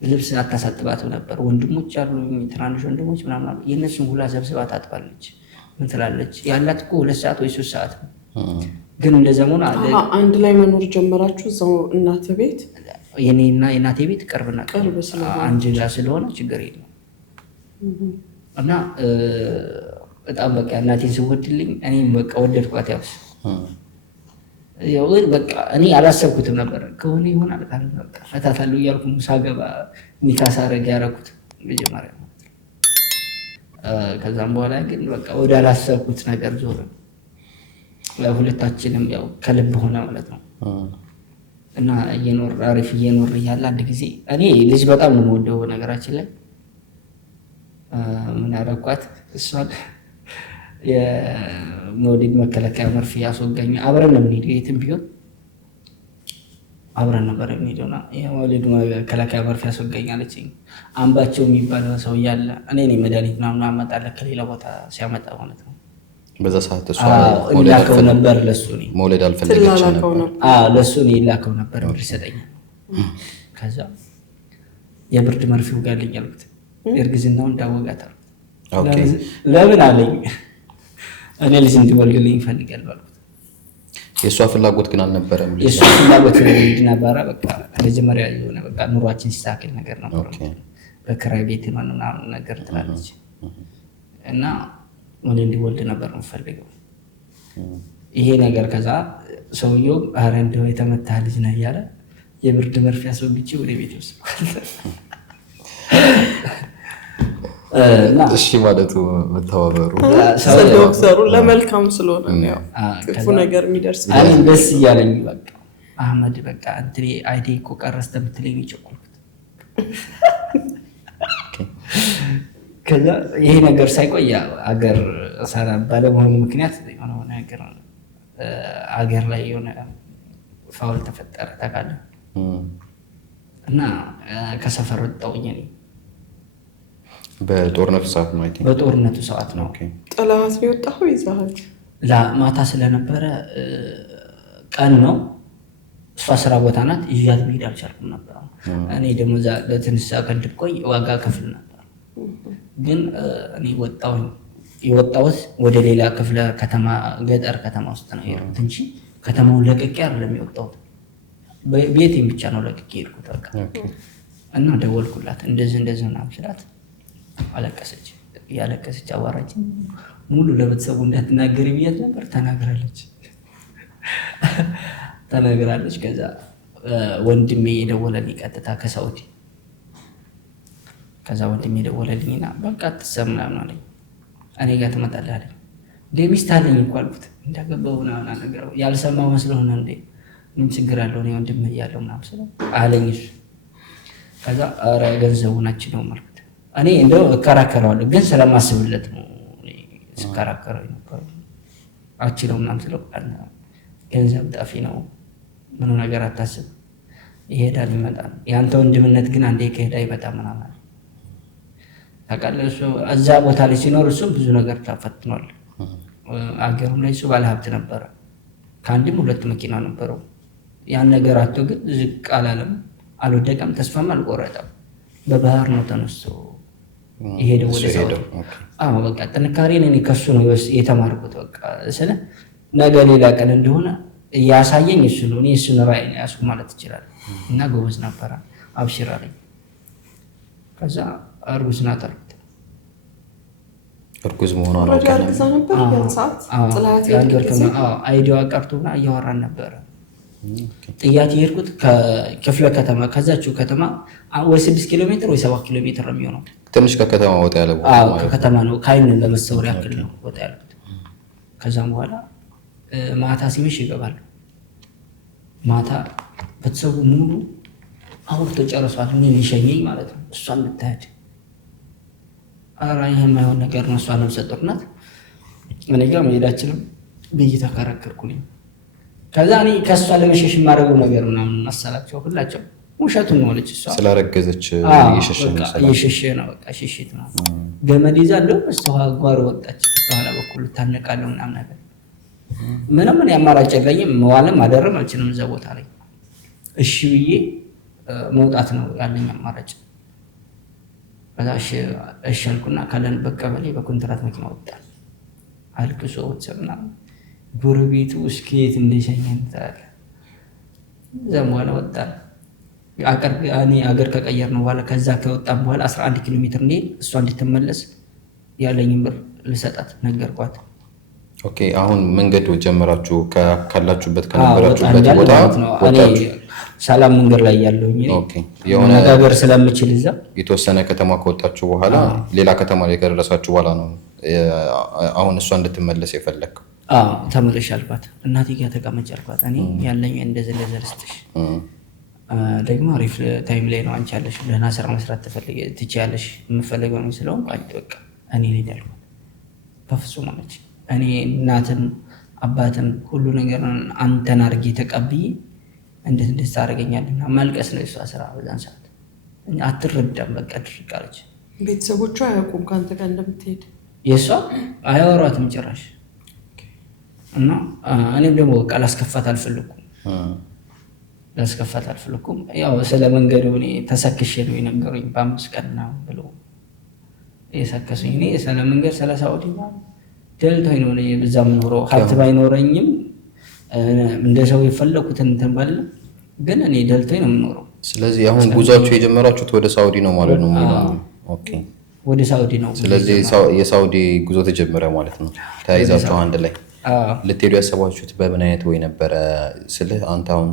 ልብስ አታሳጥባትም ነበር። ወንድሞች አሉ፣ ትናንሽ ወንድሞች ምናምን አሉ። የእነሱን ሁላ ሰብስባ ታጥባለች። ምን ትላለች? ያላት እኮ 2 ሰዓት ወይ 3 ሰዓት ነው። ግን እንደዛ ሆነ አንድ ላይ መኖር ጀመራችሁ እዛው እናት ቤት? የኔና የእናቴ ቤት ቅርብና ቅርብ አንድ ላይ ስለሆነ ችግር የለም። እና በጣም በቃ እናቴን ስወድልኝ እኔም በቃ ወደድኳት። ያው በቃ እኔ አላሰብኩትም ነበር። ከሆነ ይሆናል በቃ ፈታታለሁ እያልኩ ሳገባ ኒካ ሳረግ ያደረኩት መጀመሪያ ነው። ከዛም በኋላ ግን በቃ ወደ አላሰብኩት ነገር ዞረ። ሁለታችንም ያው ከልብ ሆነ ማለት ነው። እና አሪፍ እየኖር እያለ አንድ ጊዜ እኔ ልጅ በጣም ነው የምወደው ነገራችን ላይ ምን ያደረኳት እሷን የመውሊድ መከላከያ መርፌ ያስወጋኝ። አብረን ነው የምንሄደው፣ የትም ቢሆን አብረን ነበር የምንሄደውና የመውሊድ መከላከያ መርፌ ያስወጋኝ አለችኝ። አምባቸው የሚባል ሰው እያለ እኔ ነኝ መድኃኒት ምናምን አመጣለሁ ከሌላ ቦታ ሲያመጣ ማለት ነው። በዛ ሰዓት እሷ ላከው ነበር ለሱ ነው መውለድ አልፈለገችም ነበር። ለሱ ነው ላከው ነበር ብር ይሰጠኛል። ከዛ የብርድ መርፌ ውጋልኝ አልኩት። እርግዝናው እንዳወጋት አልኩት። ለምን አለኝ። እኔ ልጅ እንዲወልድልኝ ይፈልጋል አልኩት። የእሷ ፍላጎት ግን አልነበረም። የእሷ ፍላጎት ነበረ። በቃ መጀመሪያ የሆነ በቃ ኑሯችን ሲስተካከል ነገር ነበር። በክራይ ቤት ምናምን ነገር ትላለች እና ወንድ እንዲወልድ ነበር የምፈልገው ይሄ ነገር። ከዛ ሰውየው ኧረ እንደው የተመታ ልጅ ነህ እያለ የብርድ መርፌ አስወግቼ ወደ ቤት ወስደዋል። እሺ ማለቱ መተባበሩ ዶክተሩ ለመልካም ስለሆነ ነው ክፉ ነገር የሚደርስ ደስ እያለኝ በቃ አህመድ በቃ እንትኔ አይዲ እኮ ቀረስተ ምትለኝ ይቸኩልኩት። ከዛ ይሄ ነገር ሳይቆይ አገር ሰራ ባለመሆኑ ምክንያት የሆነ ነገር አገር ላይ የሆነ ፋውል ተፈጠረ ታውቃለህ። እና ከሰፈር ወጣሁኝ እኔ በጦርነቱ ሰዓት ነው። በጦርነቱ ሰዓት ነው። ጥላት ነው የወጣኸው? ይዛሃት ማታ ስለነበረ ቀን ነው። እሷ ስራ ቦታ ናት። ይዣት መሄድ አልቻልኩም ነበር። እኔ ደግሞ እዛ ለትንሽ ሰከንድ ቆይ ዋጋ ከፍል ነበር። ግን እኔ የወጣሁት ወደ ሌላ ክፍለ ከተማ ገጠር ከተማ ውስጥ ነው የሄድኩት እንጂ ከተማውን ለቅቄ አይደለም የወጣሁት። ቤቴን ብቻ ነው ለቅቄ የሄድኩት በቃ። እና ደወልኩላት እንደዚህ ምናምን ስላት አለቀሰች። ያለቀሰች አዋራችን ሙሉ ለቤተሰቡ እንዳትናገሪ ብያት ነበር። ተናግራለች። ከዛ ወንድሜ የደወለልኝ ቀጥታ ከሳውዲ። ከዛ ወንድሜ የደወለልኝና በቃ አትሰብ ምናምን አለኝ። እኔ ጋር ትመጣለህ አለኝ። እንደ ሚስት አለኝ እኮ አልኩት። እንዳገባው ምናምን ነገር ያልሰማው መስሎህ እንዴ? ምን ችግር አለው? እኔ ወንድሜ እያለሁ ምናምን ስለው አለኝ እሱ። ከዛ ኧረ ገንዘቡን አችለውም አልኩት። እኔ እንደው እከራከረዋለሁ ግን ስለማስብለት ነው ስከራከረው ነበር። አችለውም ምናምን ስለው ገንዘብ ጠፊ ነው ምኑ ነገር አታስብ፣ ይሄዳል ይመጣል። ያንተ ወንድምነት ግን አንዴ ከሄዳ ይመጣ ምናምን ታውቃለህ። እሱ እዛ ቦታ ላይ ሲኖር እሱ ብዙ ነገር ተፈትኗል። አገሩም ላይ እሱ ባለሀብት ነበረ። ከአንድም 2 መኪና ነበረው። ያን ነገር አቶ ግን ዝቅ አላለም፣ አልወደቀም፣ ተስፋም አልቆረጠም። በባህር ነው ተነስቶ የሄደው ወደ ሳውዲ። በቃ ጥንካሬን እኔ ከሱ ነው የተማርኩት። በቃ ስለ ነገ ሌላ ቀን እንደሆነ እያሳየኝ እሱ ነው። እኔ እሱን ራዕይ ነው ያዝኩ ማለት ይችላል። እና ጎበዝ ነበረ። አብሽር አለኝ። ከዛ እርጉዝ ናት አልኩት። እርጉዝ መሆኗን አርግዛ ነበር ያን ሰዓት ጥላት አይዲዋ ቀርቶና እያወራን ነበረ። ጥያት የሄድኩት ከክፍለ ከተማ ከዛችው ከተማ ወይ 6 ኪሎ ሜትር ወይ 7 ኪሎ ሜትር ነው የሚሆነው። ትንሽ ከከተማ ወጣ ያለ ቦታ ነው። ከከተማ ነው። ካይን ለመሰወር ያክል ነው ወጣ ያልኩት። ከዛም በኋላ ማታ ሲመሽ ይገባል። ማታ ቤተሰቡ ሙሉ አውርቶ ጨርሷል። እኔ ሊሸኘኝ ማለት ነው። እሷን ልታሄድ ኧረ ይሄ የማይሆን ነገር ነው። እሷ ነፍሰ ጡር ናት። እኔ ጋር መሄዳችንም ብዬ ተከራከርኩኝ። ከዛ እኔ ከእሷ ለመሸሽ የማደርገው ነገር ምናምን አሰላቸው። ሁላቸው ውሸቱን ነው አለች። እሷ ስላረገዘች እየሸሸ ነው በቃ ሽሽት ነው። ገመድ ይዛ እንደውም በስተኋላ ጓሮ ወጣች። በስተኋላ በኩል ታነቃለሁ ምናምን ነገር ምንም ምን ያማራጭ የለኝም። መዋልም ማደረም አልችልም እዛ ቦታ ላይ። እሺ ብዬ መውጣት ነው ያለኝ አማራጭ። ከዛ እሺ አልኩና ካለንበት ቀበሌ በኮንትራት መኪና ወጣን። አልቅሶ ወጥሰና ጎረቤቱ እስከየት እንደሸኘን ታለ። እዛም በኋላ ወጣን። አገር ከቀየር ነው በኋላ ከዛ ከወጣን በኋላ 11 ኪሎ ሜትር እንሄድ እሷ እንድትመለስ ያለኝን ብር ልሰጣት ነገርኳት። ኦኬ አሁን መንገድ ጀመራችሁ? ካላችሁበት ከነበራችሁበት ቦታ ወጣችሁ? ሰላም መንገድ ላይ ያለውኝ የሆነ ነገር ስለምችል እዛ የተወሰነ ከተማ ከወጣችሁ በኋላ ሌላ ከተማ ላይ ከደረሳችሁ በኋላ ነው አሁን እሷ እንድትመለስ የፈለግከው? ተመለሽ አልኳት። እናቴ ጋር ተቀመጭ አልኳት። እኔ ያለኝ እንደዚህ ልስጥሽ፣ ደግሞ አሪፍ ታይም ላይ ነው አንቺ ያለሽ፣ ደህና ስራ መስራት ትችያለሽ፣ የምፈልገው ነው ስለሆንኩ አንቺ በቃ እኔ ልሂድ አልኳት። በፍጹም አለች። እኔ እናትን አባትን ሁሉ ነገር አንተን አድርጌ ተቀብዬ እንዴት ታደርገኛለህ? ማልቀስ ነው የእሷ ስራ በዛን ሰዓት። አትረዳም በቃ ድርቅ አለች። ቤተሰቦቿ አያውቁም ከአንተ ጋር እንደምትሄድ? የእሷ አያወሯትም ጭራሽ። እና እኔም ደግሞ በቃ ላስከፋት አልፈለኩም። ያው ስለ መንገዱ እኔ ተሰክሼ ነው የነገሩኝ። በ5 ቀን ነው ብሎ የሰከሱኝ። እኔ ስለ መንገድ ስለ ሳውዲ ደልቶኝ ነው በዛ የምኖረው። ሀብት ባይኖረኝም እንደ ሰው የፈለኩትን እንትን ባለ ግን እኔ ደልቶኝ ነው የምኖረው። ስለዚህ አሁን ጉዟችሁ የጀመራችሁት ወደ ሳውዲ ነው ማለት ነው? ኦኬ ወደ ሳውዲ ነው። ስለዚህ የሳውዲ ጉዞ ተጀመረ ማለት ነው። ተያይዛችሁ አንድ ላይ ልትሄዱ ያሰባችሁት በምን አይነት ወይ ነበረ? ስልህ አንተ አሁን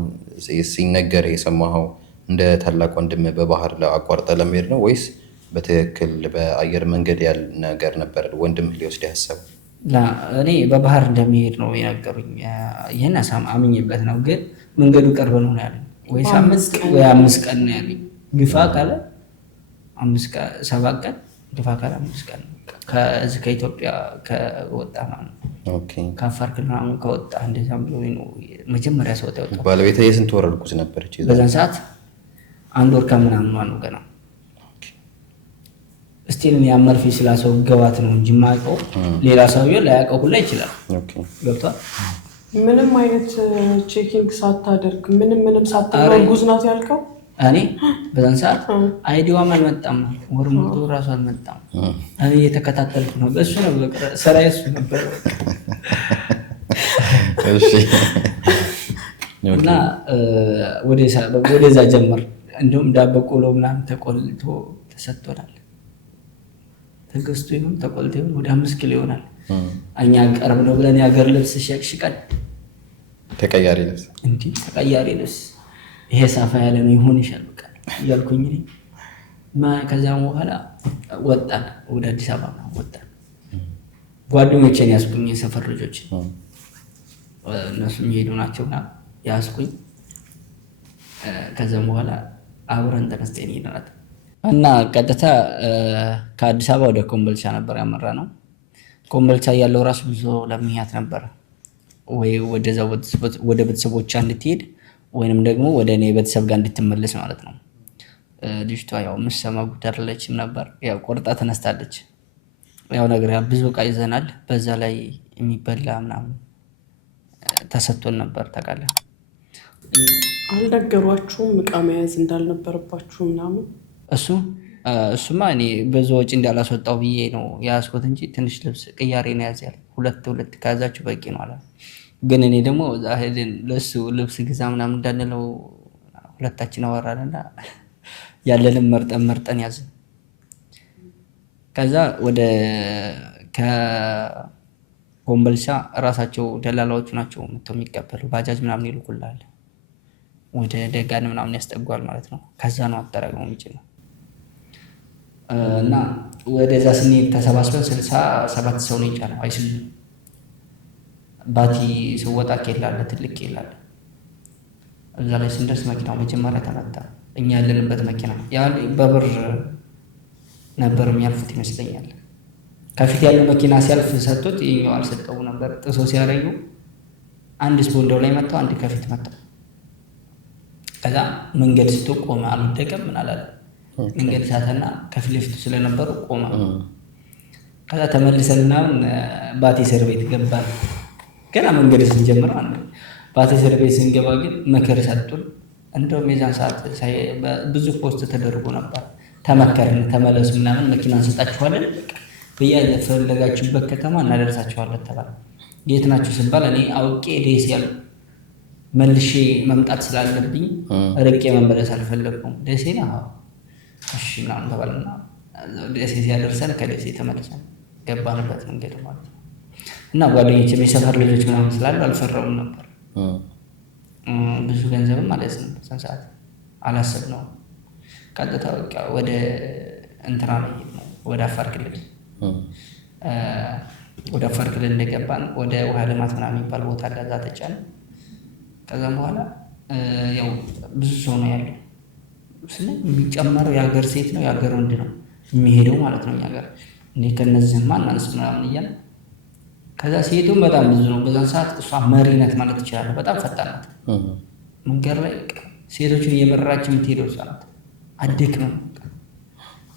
ሲነገር የሰማኸው እንደ ታላቅ ወንድም በባህር አቋርጠ ለመሄድ ነው ወይስ በትክክል በአየር መንገድ ያለ ነገር ነበር ወንድም ሊወስድ ያሰበው? እኔ በባህር እንደሚሄድ ነው የነገሩኝ። ይህን አምኜበት ነው፣ ግን መንገዱ ቅርብ ነው ያለኝ። ወይ ሳምንት ወይ 5 ቀን ነው ያለኝ። ግፋ ካለ 7 ቀን፣ ግፋ ካለ 5 ቀን ከዚህ ከኢትዮጵያ ከወጣ ማለት ነው። ከአፋር ክልል ምናምን ከወጣ እንደዛ ብሎ ነው መጀመሪያ ሰው ወጣ። ባለቤቴ የስንት ወር እርጉዝ ነበረች? በዛን ሰዓት 1 ወር ከምናምን ነው ገና። እስቲል ያመርፊ ስላሰው ገባት ነው እንጂ ማቀው ሌላ ሰው ቢሆን ላያቀው ሁላ ይችላል። ገብቷል። ምንም አይነት ቼኪንግ ሳታደርግ ምንም ሳታደርግ እርጉዝ ናት ያልከው? እኔ በዛን ሰዓት አይዲዋም አልመጣም፣ ወር ሙሉ ራሱ አልመጣም። እኔ እየተከታተልኩ ነው። በእሱ ነው በቃ ስራዬ እሱ ነበር። እሺ እና ወደዛ ጀመር። እንደውም ዳቦ ቆሎ ምናምን ተቆልቶ ተሰጥቶናል። ተገዝቶ ይሁን ተቆልቶ ይሁን ወደ 5 ኪሎ ይሆናል። እኛ ቀርብ ነው ብለን የሀገር ልብስ ሸቅሽቀን ተቀያሪ ልብስ ይሄ ሳፋ ያለ ነው ይሁን ይሻል በቃ እያልኩኝ ከዚያም በኋላ ወጣን፣ ወደ አዲስ አበባ ወጣን። ጓደኞቼን ያስኩኝ፣ የሰፈር ልጆች እነሱ የሚሄዱ ናቸውና ያስኩኝ። ከዚያም በኋላ አብረን ተነስተን ይሄናል እና ቀጥታ ከአዲስ አበባ ወደ ኮምቦልቻ ነበር ያመራ ነው። ኮምቦልቻ ያለው ራሱ ብዙ ለምኛት ነበር፣ ወይ ወደዛ ወደ ቤተሰቦቿ እንድትሄድ ወይንም ደግሞ ወደ እኔ ቤተሰብ ጋር እንድትመለስ ማለት ነው። ልጅቷ ያው ምሰማ ጉዳርለችም ነበር። ያው ቆርጣ ተነስታለች። ያው ነገር ብዙ ዕቃ ይዘናል። በዛ ላይ የሚበላ ምናምን ተሰጥቶን ነበር። ታውቃለህ። አልነገሯችሁም ዕቃ መያዝ እንዳልነበረባችሁ ምናምን? እሱማ እኔ ብዙ ወጪ እንዳላስወጣው ብዬ ነው ያስኮት እንጂ ትንሽ ልብስ ቅያሬ ነው ያዝያል። ሁለት ከያዛችሁ በቂ ነው አለ። ግን እኔ ደግሞ እዛ ሄደን ለሱ ልብስ ግዛ ምናምን እንዳንለው ሁለታችን አወራንና ያለንም መርጠን ያዝን። ከዛ ከኮምቦልቻ ራሳቸው ደላላዎቹ ናቸው መጥተው የሚቀበሉ ባጃጅ ምናምን ይልኩልሃል። ወደ ደጋን ምናምን ያስጠጓል ማለት ነው። ከዛ ነው አጠራቅመው የሚጭነው። እና ወደዛ ስንሄድ ተሰባስበን 67 ሰው ነው የጫነው አይሱዙ። ባቲ ስወጣ ኬላለ፣ ትልቅ ኬላለ። እዛ ላይ ስንደርስ መኪናው መጀመሪያ ተመታ። እኛ ያለንበት መኪና በብር ነበር የሚያልፉት ይመስለኛል። ከፊት ያለው መኪና ሲያልፍ ሰጥቶት ይኸኛው አልሰጠው ነበር። ጥሶ ሲያረዩ አንድ ስፖንደው ላይ መጣው፣ አንድ ከፊት መጣው። ከዛ መንገድ ስቶ ቆመ። አልወደቀም ምን አላለ። መንገድ ሳተና ከፊት ለፊቱ ስለነበሩ ቆመ። ከዛ ተመልሰንና ባቲ እስር ቤት ገባን። ገና መንገድ ስንጀምር ባቲ እስር ቤት ስንገባ ግን ምክር ሰጡን። እንደውም የዛን ሰዓት ብዙ ፖስት ተደርጎ ነበር። ተመከርን፣ ተመለሱ ምናምን መኪና እንሰጣችኋለን፣ በየፈለጋችሁበት ከተማ እናደርሳችኋለን ተባለ። የት ናችሁ ስባል እኔ አውቄ ደስ ያለው መልሼ መምጣት ስላለብኝ ርቄ መመለስ አልፈለግኩም። ደሴ ነው እሺ ምናምን ተባልና ደሴ ሲያደርሰን ከደሴ ተመልሰን ገባንበት መንገድ ማለት ነው። እና ጓደኞቼም የሰፈር ልጆች ምናምን ስላሉ አልፈራውም ነበር። ብዙ ገንዘብም ማለት ነው በዛን ሰዓት አላሰብነውም። ቀጥታ በቃ ወደ እንትና ነው ወደ አፋር ክልል እንደገባን ወደ ውሃ ልማት ምናምን የሚባል ቦታ እንደዛ ተጫነ። ከዛም በኋላ ያው ብዙ ሰው ነው ያለው። የሚጨመረው የሀገር ሴት ነው የሀገር ወንድ ነው የሚሄደው ማለት ነው። እኛ ጋር እንዴ ከነዚህማ እናንስ ምናምን እያለ ከዛ ሴቱም በጣም ብዙ ነው በዛን ሰዓት። እሷ መሪነት ማለት ይችላል። በጣም ፈጣን ናት። መንገድ ላይ ሴቶችን እየመራች የምትሄደው እሷ ናት። አደክ ነው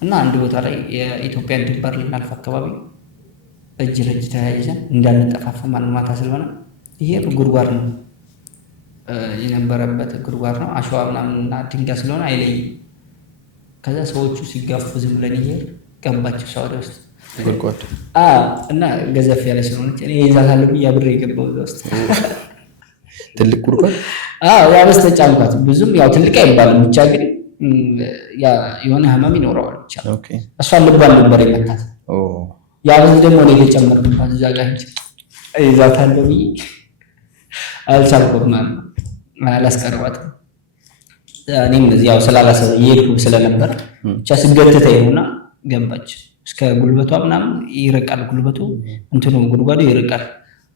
እና አንድ ቦታ ላይ የኢትዮጵያን ድንበር ልናልፍ አካባቢ እጅ ለእጅ ተያይዘን እንዳንጠፋፋ ማታ ስለሆነ ይሄ ጉድጓድ ነው የነበረበት ጉድጓድ ነው። አሸዋ ምናምንና ድንጋይ ስለሆነ አይለይም። ከዛ ሰዎቹ ሲጋፉ ዝም ብለን ይሄድ ገባች እሷ ወደ ውስጥ ጉድጓድ እና ገዘፍ ያለ ስለሆነች እኔ ይዛታለሁ ብዬ አብሬ የገባው እዛ ውስጥ ትልቅ ጉድጓድ ያ በስተጫንኳት ብዙም ያው ትልቅ አይባልም ብቻ ግን የሆነ ህመም ይኖረዋል ብቻ። እሷን ልቧን ነበር የመታት። ያ በዚህ ደግሞ እኔ የተጨመርኩባት እዛ ጋር ይዛታለሁ ብዬ አልቻልኩም ማለት ነው። አላስቀርባትም። እኔም ያው ስላላሰበ እየሄድኩ ስለነበር ብቻ ስገትተኝ ነውና ገባች። እስከ ጉልበቷ ምናምን ይርቃል፣ ጉልበቱ እንትኑ ጉድጓዱ ይርቃል።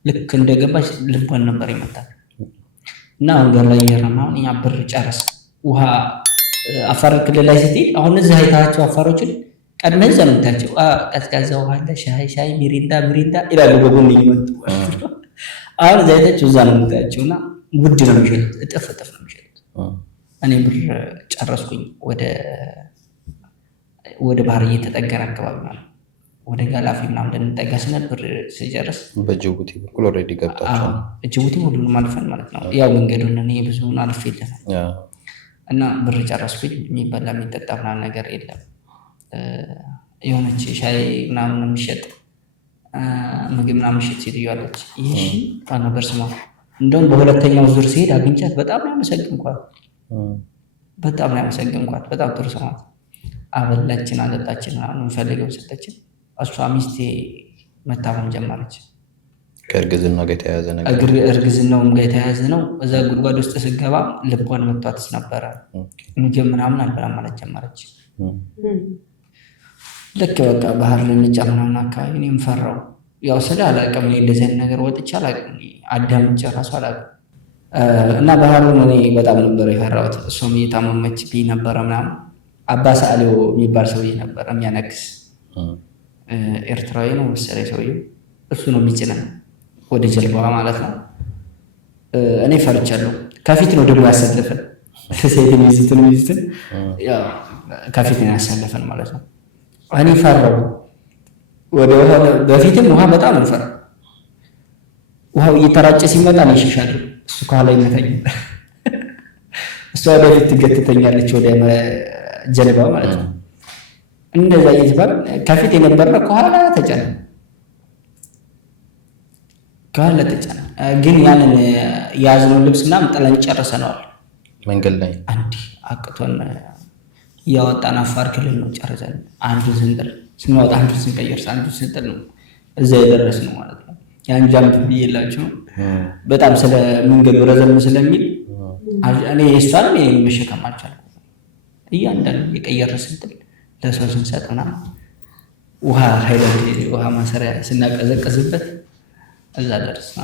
ልክ እንደገባች ልቧን ነበር ይመታል። እና መንገድ ላይ እየሄድን አሁን እኛ ብር ጨረስ ውሃ አፋር ክልል ላይ ስትሄድ አሁን እዚህ አይታቸው አፋሮችን ቀድመህ እዛ ነው የምታያቸው። ቀዝቃዛ ውሃ አለ፣ ሻይ ሚሪንዳ ይላሉ በጎን እየመጡ። አሁን እዛ አይታቸው እዛ ነው የምታያቸው እና ውድ ነው የሚሸጡት፣ እጥፍ ነው የሚሸጡት። እኔ ብር ጨረስኩኝ። ወደ ባህር እየተጠገረ አካባቢ ማለት ወደ ጋላፊ ምናምን ልንጠጋ ስንል ብር ሲጨርስ በጅቡቲ በኩል ኦልሬዲ ገብታችሁ ጅቡቲ ሁሉንም አልፈን ማለት ነው። ያው መንገዱን እኔ ብዙውን አልፌልም እና ብር ጨረስኩኝ። የሚበላ የሚጠጣ ምናምን ነገር የለም። የሆነች ሻይ ምናምን የሚሸጥ ምግብ ምናምን የሚሸጥ ሴትዮ አለች። ይህ ነበር ስሟ። እንደውም በሁለተኛው ዙር ሲሄድ አግኝቻት በጣም ነው ያመሰግንኳት። በጣም ጥሩ ሰው ናት። አበላችን፣ አጠጣችን፣ የምንፈልገው ሰጠችን። እሷ ሚስቴ መታመም ጀመረች። ከእርግዝና ጋር የተያያዘ ነገር እርግዝናውም ጋር የተያያዘ ነው። እዛ ጉድጓድ ውስጥ ስገባ ልቧን መቷትስ ነበረ። ምግብ ምናምን አልበላም ማለት ጀመረች። ልክ በቃ ባህር ልንጫ ምናምን አካባቢ እኔም ፈራው። ያው ስለ አላውቅም እኔ እንደዚህ አይነት ነገር ወጥቼ አላውቅም፣ አዳምጬ እራሱ አላውቅም። እና ባህሩን እኔ በጣም ነበር የፈራሁት። እሷም እየታመመችብኝ ነበረ ምናምን። አባ ሰዓሊው የሚባል ሰውዬ ነበር የሚያነግስ፣ ኤርትራዊ ነው መሰለኝ ሰውዬው። እሱ ነው የሚጭነን ወደ ጀልባዋ ማለት ነው። እኔ ፈርቻለሁ። ከፊት ነው ደግሞ ያሰለፈን፣ ሴትን ሚስትን ከፊት ነው ያሰለፈን ማለት ነው። እኔ ፈራሁ። በፊትም ውሃ በጣም ነው ፈራ። ውሃው እየተራጨ ሲመጣ ነው ይሸሻል። እሱ ከኋላ ይመታኝ፣ እሷ ወደፊት ትገትተኛለች ወደ ጀልባ ማለት ነው። እንደዛ እየተባለ ከፊት የነበረ ከኋላ ተጫነ። ግን ያንን የያዝነውን ልብስ ምናምን ጥለን ጨርሰነዋል። መንገድ ላይ አንድ አቅቶን እያወጣን አፋር ክልል ነው ጨርሰን አንዱ ስንጥል ስንወጣ አንዱ ስንቀየር አንዱ ስንጥል ነው እዛ የደረስነው ማለት ነው። ያን ጃምፕ ብዬላቸው በጣም ስለ መንገዱ ረዘም ስለሚል እኔ የእሷንም ይሄን መሸከም አልቻልኩም። እያንዳንዱ የቀየረ ስንጥል ለሰው ስንሰጥና ውሃ ሃይላንድ ውሃ ማሰሪያ ስናቀዘቀዝበት እዛ ደረስና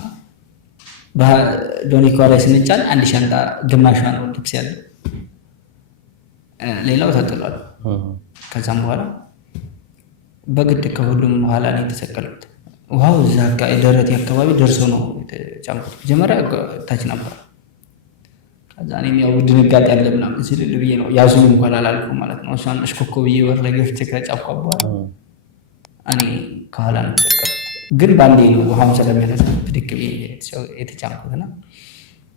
በዶኒኳ ላይ ስንጫን አንድ ሻንጣ ግማሿ ነው ልብስ ያለው፣ ሌላው ተጥሏል። ከዛም በኋላ በግድ ከሁሉም በኋላ ነው የተሰቀሉት። ውሃው እዛ ደረቴ አካባቢ ደርሶ ነው የተጫንኩት። መጀመሪያ ታች ነበር። ከዛ እኔም ያው ድንጋጤ ያለ ምናምን ስልል ብዬ ነው ያዙኝ እንኳን አላልኩም ማለት ነው። እሷን እሽኮኮ ብዬ ወር ላይ ገፍቼ ከጫንኳ በኋላ እኔ ከኋላ ነው የተሰቀሉት። ግን ባንዴ ነው ውሃውን ስለሚያነሳ ብድግ ብዬ የተጫንኩትና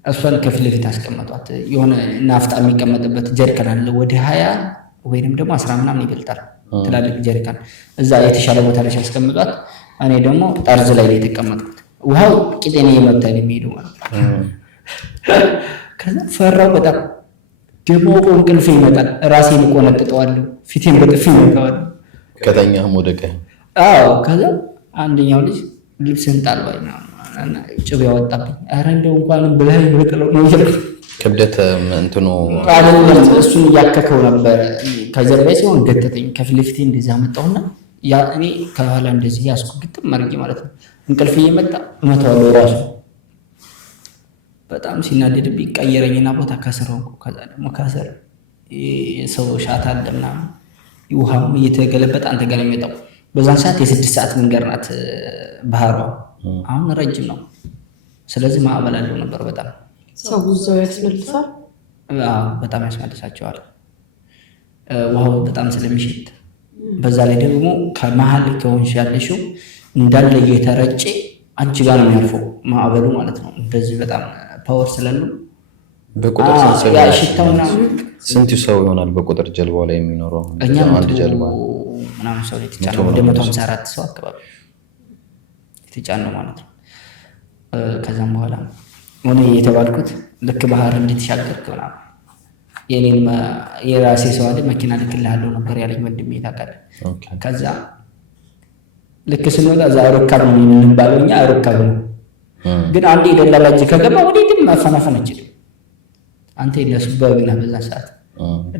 እሷን ከፊት ለፊት አስቀመጧት። የሆነ ናፍጣ የሚቀመጥበት ጀሪካን አለ ወደ 20 ወይንም ደግሞ 10 ምናምን ይበልጣል ትላልቅ ጀሪካን። እዛ የተሻለ ቦታ ላይ ያስቀምጧት። እኔ ደግሞ ጠርዝ ላይ ነው የተቀመጥኩት። ውሃው ቂጤኔ እየመታኝ የሚሄደው ማለት ነው። ከዛ ፈራው በጣም። ደግሞ እንቅልፌ ይመጣል። ራሴን እቆነጥጠዋለሁ፣ ፊቴን በጥፊ እመታዋለሁ። ከተኛህም ወደ ቀኝ። አዎ። ከዛ አንደኛው ልጅ ልብስህን ጣል ባይና እና ጭብ ያወጣብኝ። ኧረ እንደው እንኳንም ብለኸኝ ብጥለው ነው ያልኩት። ክብደት እንትኑ አይደለም እሱን እያከከው ነበር። ከጀርባዬ ሲሆን ገተተኝ። ከፊት ለፊቴ እንደዚያ መጣሁና ያ እኔ ከኋላ እንደዚህ ያስኩ ግጥም ማርጌ ማለት ነው። እንቅልፍ እየመጣ እመታዋለሁ ራሱ። በጣም ሲናደድብኝ ቀየረኝና ቦታ ከስር ሆንኩ። ከዛ ደግሞ ከስር ሰው ሻት አለ ምናምን ውሃም እየተገለበጠ አንተ ጋር የሚመጣው በዛን ሰዓት የ6 ሰዓት መንገድ ናት ባህሯ። አሁን ረጅም ነው። ስለዚህ ማዕበል አለው ነበር በጣም ሰው ብዙው ያስመልሳል። በጣም ያስመልሳቸዋል ውሃው በጣም ስለሚሸት። በዛ ላይ ደግሞ ከመሀል ከሆንሽ ያለሽው እንዳለ እየተረጨ አንቺ ጋር ነው የሚያርፈው ማዕበሉ ማለት ነው። እንደዚህ በጣም ፓወር ስላለው በቁጥር ሽታውና ስንት ሰው ይሆናል በቁጥር ጀልባው ላይ የሚኖረው? እኛ አንድ ጀልባ ምናምን ሰው የተጫነው ወደ 154 ሰው አካባቢ የተጫነው ማለት ነው። ከዛም በኋላ ሆነ የተባልኩት ልክ ባህር እንድትሻገርክ ምናምን የኔን የራሴ ሰው አይደል መኪና ልክልሃለሁ ነበር ያለኝ ወንድሜ ታውቃለህ። ከዛ ልክ ስንወጣ እዛ አውሮካብ ነው የምንባለው እኛ አውሮካብ ነው። ግን አንዴ ደላላ እጅ ከገባ ወዴትም ማፈናፈን አይችልም። አንተ የነሱ በግና በዛ ሰዓት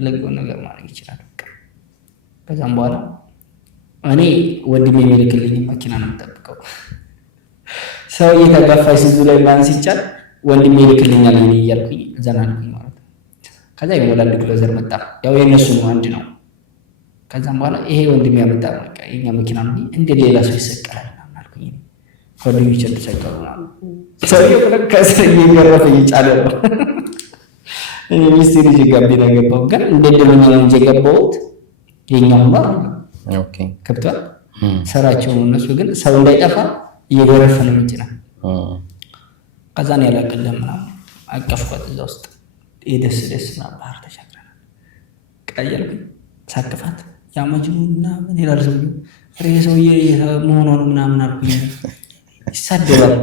ለግብ ነገር ማድረግ ይችላል። ከዛም በኋላ እኔ ወንድሜ የሚልክልኝ መኪና ነው የምጠብቀው። ሰው እየተጋፋይ ሲዙ ላይ ማን ሲጫል ወንድሜ ይልክልኛል እያልኩኝ ዘናልኩኝ ማለት ነው። ከዛ ይሞላል ክሎዘር መጣ። ያው የነሱ ነው አንድ ነው። ከዛም በኋላ ይሄ ወንድሜ ያመጣ በቃ የኛ መኪና ነው እንደ ሌላ ሰው ይሰቀላል አልኩኝ። ጓደኞቼ ተሰቀሉ ማለት ሰውዬው ከስር እየገረፈ እየጫለ ነው። እኔ ሚስቴ ልጅ ጋቢና ገባሁ። ግን እንደ ደምኛ ነው እንጂ የገባሁት የኛው ነው። ኦኬ ከብቷል ሰራቸው ነው። እነሱ ግን ሰው እንዳይጠፋ እየገረፈ ነው እንጂ ነው። ከዛን ያላቀለም ምናምን አቀፍኳት እዛ ውስጥ የደስ ምናምን ባህር ተሻግረናል። ቀየርኩኝ ሳቅፋት ያመጅኑና ምን ይላል ሰውዬው ሬ ሰውዬ መሆኑን ምናምን አልኩኝ። ይሳደባል።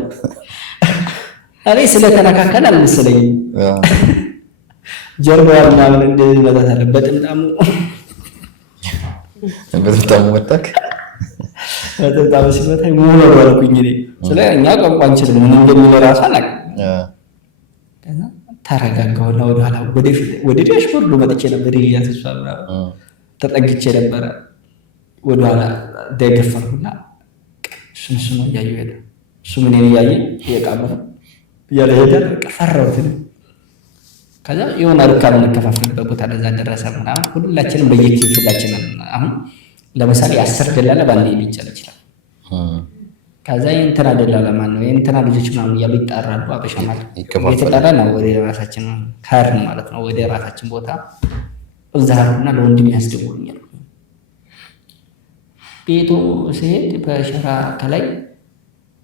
እኔ ስለተነካከለ አልመሰለኝም። ጀርባዋ ምናምን እንደዚህ መታታለ በጥምጣሙ መጣክ በጥምጣሙ ሲመታኝ ሙሉ አልኩኝ። እኔ ስለ እኛ ቋንቋ አንችልም ምን እንደሚል ራሱ አላውቅም። ከዛ ተረጋጋሁና ወደኋላ ወደ ዳሽቦርዱ መጥቼ ነበር እያተሷል ተጠግቼ ነበረ። ወደኋላ ደገፈርኩና እሱ ነው እያየሁ ሄደ። እሱ ምን እያየ እየቃመ እያለ ሄደ። ፈራሁት። ከዛ የሆነ ርካብ እንከፋፍልበት ቦታ ለዛ ደረሰ ምናምን ሁላችንም በየክፍላችን አሁን ለምሳሌ 10 ደላላ ባንዴ ሊጫል ይችላል። ከዛ የእንትና ደላላ ማን ነው የእንትና ልጆች ምናምን እያሉ ይጣራሉ። አበሻ ማለት የተጣራ ነው ወደ ራሳችን ካር ማለት ነው ወደ ራሳችን ቦታ እዛና ለወንድም ያስደውሉኛል። ቤቱ ሲሄድ በሸራ ከላይ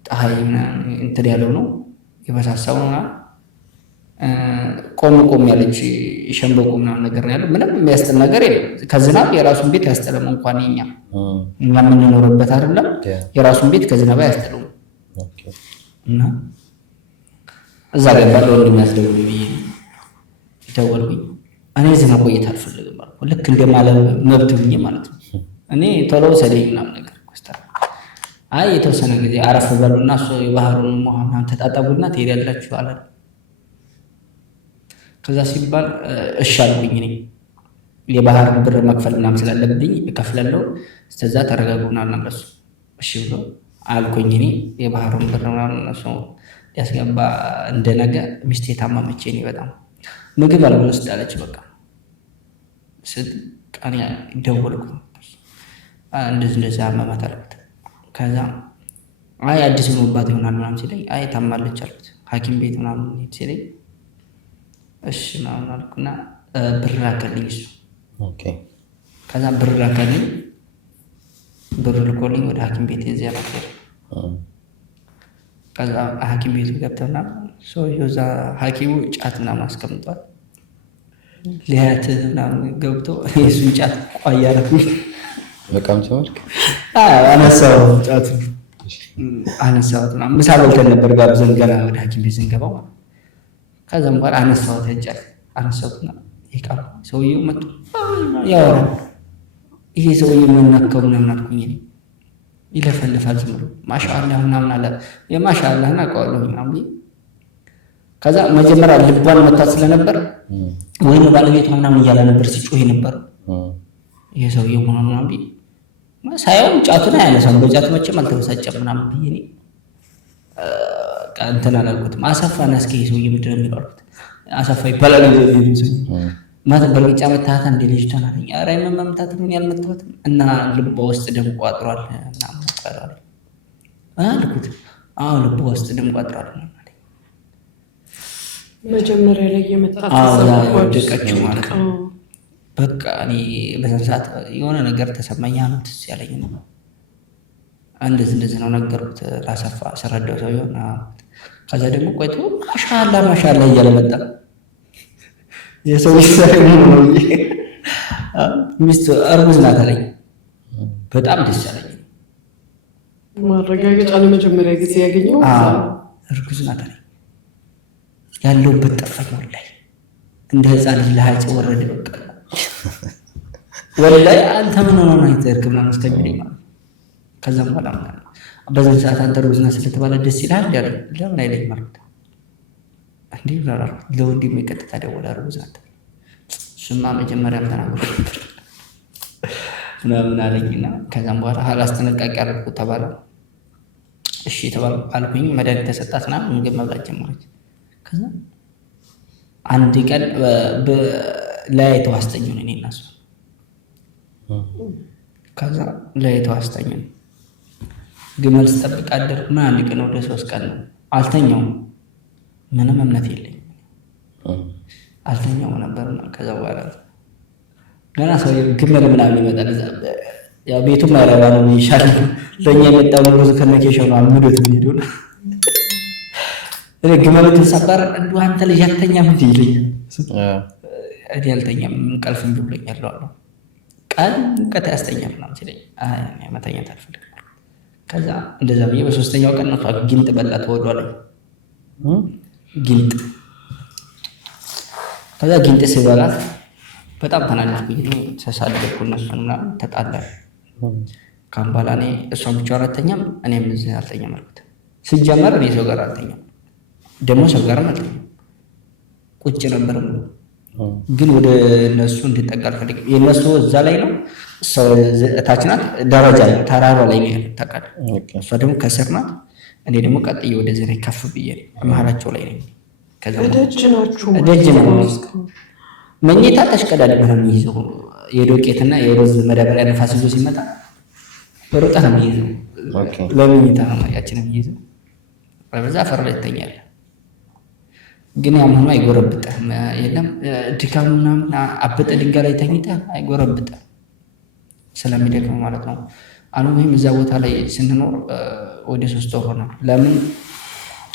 ፀሐይ እንትን ያለው ነው የበሳሳው ነው። ቆም ያለች ሸምበቆ ምናምን ነገር ነው ያለው። ምንም የሚያስጠላ ነገር የለም። ከዝናብ የራሱን ቤት ያስጠለም እንኳን እኛ የምንኖርበት አይደለም የራሱን ቤት ከዝናብ ያስጠለው እና እዛ ገባ ለወንድም ያስደውሉ ብዬ ደወልኩኝ። እኔ እዚህ መቆየት አልፈልግም አልኩ። ልክ እንደማለት መብት ብዬ ማለት ነው። እኔ ቶሎ ሰደኝ ምናምን ነገር ኮስታል። አይ የተወሰነ ጊዜ አረፍ በሉና እሱ የባህሩን ሙሐመድ ተጣጣቡና ትሄዳላችሁ አለ። ከዛ ሲባል እሺ አልኩኝ። እኔ የባህር ብር መክፈል ምናምን ስላለብኝ እከፍላለሁ እስከዛ ተረጋጉና እናለሱ እሺ ብሎ አልኩኝ። እኔ የባህሩን ብር ምናምን እሱ ያስገባ እንደነገ ሚስቴ ታማመች። እኔ በጣም ምግብ አልወስድ አለች። በቃ ቃል ደወልኩ እንደዚህ አመማት አልኩት። ከዛ አይ አዲስ ሆኖባት ይሆናል ምናምን ሲለኝ አይ ታማለች አልኩት። ሐኪም ቤት ምናምን ሲለኝ እሺ ምናምን አልኩና ብር ላከልኝ እሱ። ኦኬ ከዛ ብር ላከልኝ። ብር ልኮልኝ ወደ ሐኪም ቤት እዚያ ነበር። ከዛ ሐኪም ቤት ገብተና ሰውዬው እዛ ሐኪሙ ጫት ምናምን አስቀምጧል። ሊያት ምናምን ገብቶ እሱን ጫት ቋያረኩኝ። በቃም ጨመርክ? አነሳው ጫት አነሳሁት ምናምን ምሳ በልተን ነበር ጋብዘን ገና ወደ ሐኪም ቤት ስንገባው። ከዛም በኋላ አነሳሁት ጫት አነሳሁትና ይቃም ሰውዬው መጥቶ ያወራል። ይሄ ሰውዬው መናከው ምናምን አልኩኝ። ይለፈልፋል ዝም ብሎ ማሻአላህ ምናምን አለ። የማሻአላህና አውቀዋለሁ ምናምን። ከዛ መጀመሪያ ልቧን መታት ስለነበር ወይ ነው ባለቤቷ ምናምን እያለ ነበር ሲጮህ ነበር። ይሄ ሰውዬው ምናምን ሳይሆን ጫቱን አያነሳም። በጫቱ መቼም አልተበሳጨም ምናምን ብዬ እኔ እንትን አላልኩትም። አሰፋና እስኪ ይሄ ሰውዬ ምንድን ነው የሚለው አልኩት። አሰፋ ይባላል ማለት በርግጫ መታታ እንደ ልጅቷን አለኝ። ኧረ መምታት ነው ያልመታሁትም እና ልቧ ውስጥ ደም ቋጥሯል ምናምን ቀራል አልኩት። አዎ ልቧ ውስጥ ደም ቋጥሯል ምናምን አለኝ። መጀመሪያ ላይ የመጣት ወደቀችው ማለት ነው። በቃ እኔ በዛ ሰዓት የሆነ ነገር ተሰማኝ። አመትስ ያለኝ ነው እንደዚህ ነው ነገርኩት። ላሰፋ ሰረዳው ሰው ይሆን። ከዛ ደግሞ ቆይቶ ማሻአላ እያለ መጣ። የሰው ይሰረኝ ነው ሚስቱ እርጉዝ ናት አለኝ። በጣም ደስ ያለኝ ማረጋገጫ ለመጀመሪያ ጊዜ ያገኘው እርጉዝ ናት አለኝ። ያለውበት ጠፋኝ ወላሂ። እንደ ህፃን ልጅ ለሀጭ ወረደ። በቃ ወላሂ አንተ ምን ሆነህ ነው አይተርክም ምናምን እስከሚለኝ ማለት። ከዛም በኋላ በዚህ ሰዓት አንተ እርጉዝ ናት ስለተባለ ደስ ይላል ያለ ለምን አይለኝም አልኩት። እንዴ ለወንድሜ ቀጥታ ደወለ እርጉዝ ናት። እሱማ መጀመሪያም ተናግሮ ምናምን አለኝና ከዛም በኋላ አላስጠነቃቂ አደረኩት ተባለ። እሺ ተባለ አልኩኝ። መድኃኒት ተሰጣትና ምግብ መብላት ጀመረች። ከዛ አንድ ቀን ለያይተው አስተኛን እኔ እና እሷ። ከዛ ለያይተው አስተኛን። ግመል ስጠብቅ አደርኩና አንድ ቀን ወደ 3 ቀን ነው አልተኛውም። ምንም እምነት የለኝም አልተኛውም ነበርና ከዛ በኋላ ገና ሰው ግመል ምናምን ይመጣል። ያው ቤቱም አይረባ ነው ይሻላል። ለእኛ የመጣው ሩዝ ከነኬሻው ነው አምዶት የሚሄደው ነው። ግመል ተሰባረ እንደው አንተ ልጅ አልተኛም እንዴ ይለኛል። እኔ አልተኛም እንቅልፍም ብሎኛል አለው። ቀን ሙቀት ያስተኛል ምናምን ሲለኝ አይ መተኛት አልፈልግም። ከዛ እንደዛ ብዬ በ3ኛው ቀን ነው ጊንጥ በላት ወዷ ላይ ጊንጥ። ከዛ ጊንጥ ሲበላት በጣም ተናደድኩኝ። ተሳደብኩ፣ እነሱን ምናምን ተጣላን። ካምባላ እኔ እሷን ብቻዋን አልተኛም፣ እኔም እዚህ አልተኛም አልኩት። ሲጀመር እኔ ሰው ጋር አልተኛም፣ ደግሞ ሰው ጋርም አልተኛም። ቁጭ ነበር ግን ወደ እነሱ እንድጠጋ አልፈልግም። የእነሱ እዛ ላይ ነው፣ ታች ናት፣ ደረጃ ተራራ ላይ ነው ያለው ታውቃለህ። እሷ ደግሞ ከስር ናት፣ እኔ ደግሞ ቀጥዬ ወደዚህ ላይ ከፍ ብዬ መሀላቸው ላይ ነኝ። ከዛ ደጅ ነው መኝታ ተሽቀዳድሞ ነው የሚይዘው። የዶቄትና የሮዝ መዳበሪያ ነፋስ ይዞ ሲመጣ በሮጣ ነው የሚይዘው። ለመኝታ ነው ያችን የሚይዘው። በዛ ፈር ላይ ትተኛለህ። ግን ያም ሆኖ አይጎረብጥህም። የለም ድካም ምናምን አበጠ ድንጋይ ላይ ተኝተህ አይጎረብጥህም ስለሚደክም ማለት ነው። አልሙሂም እዛ ቦታ ላይ ስንኖር ወደ 3 ወር ሆነ። ለምን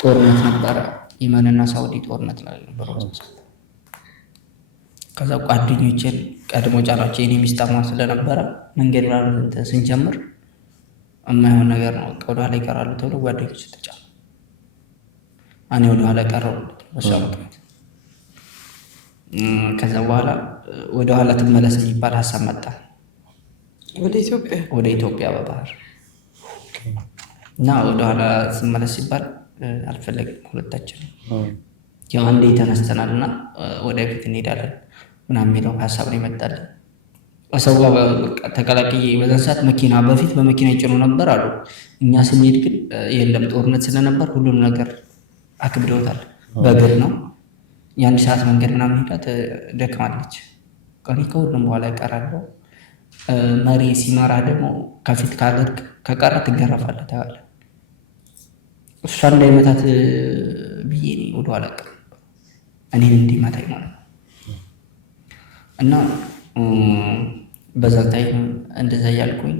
ጦርነት ነበረ፣ የመንና ሳውዲ ጦርነት ላይ ነበረ። ከዛ ጓደኞቼን ቀድሞ ጫናቸው የኔ ሚስታማ ስለነበረ መንገድ ምናምን ስንጀምር የማይሆን ነገር ነው ወደ ኋላ ይቀራሉ ተብሎ ጓደኞች ተጫኑ። እኔ ወደ ኋላ ቀረሁ በሷ ምክንያት። ከዛ በኋላ ወደ ኋላ ትመለስ የሚባል ሀሳብ መጣ ወደ ኢትዮጵያ በባህር እና ወደ ኋላ ስመለስ ሲባል አልፈለግም ሁለታችን። ያው አንዴ ተነስተናል እና ወደፊት እንሄዳለን ምናምን የሚለው ሀሳብ ነው ይመጣልን። ሰው ተቀላቅዬ በዛን ሰዓት መኪና በፊት በመኪና ይጭኑ ነበር አሉ። እኛ ስንሄድ ግን የለም ጦርነት ስለነበር ሁሉም ነገር አክብደውታል። በእግር ነው የ1 ሰዓት መንገድ ምናምን ሄዳ ደክማለች። ቀሪ ከሁሉም በኋላ ይቀራለሁ። መሪ ሲመራ ደግሞ ከፊት ካለድክ ከቀረ ትገረፋለህ ተባለ። እሷ እንዳይመታት ብዬ እኔ ወደኋላ ቀር እኔን እንዲመታኝ ማለት ነው። እና በዛ ታይም እንደዛ እያልኩኝ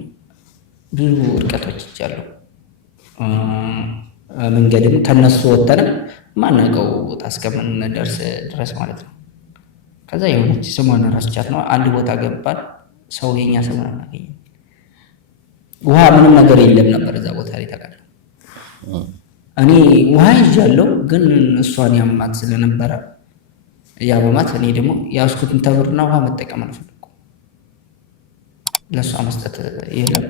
ብዙ እርቀቶች ይቻለሁ። መንገድም ከነሱ ወተንም ማናውቀው ቦታ እስከምንደርስ ድረስ ማለት ነው። ከዛ የሆነች ስሟን ረስቻት ነው አንድ ቦታ ገባን። ሰው የኛ ስሙን አናገኝም። ውሃ ምንም ነገር የለም ነበር እዛ ቦታ ላይ ተቃለ። እኔ ውሃ ይዣለሁ ግን እሷን ያማት ስለነበረ ያበማት እኔ ደግሞ ያስኩትን ተብርና ውሃ መጠቀም አልፈልኩም። ለሷ መስጠት የለም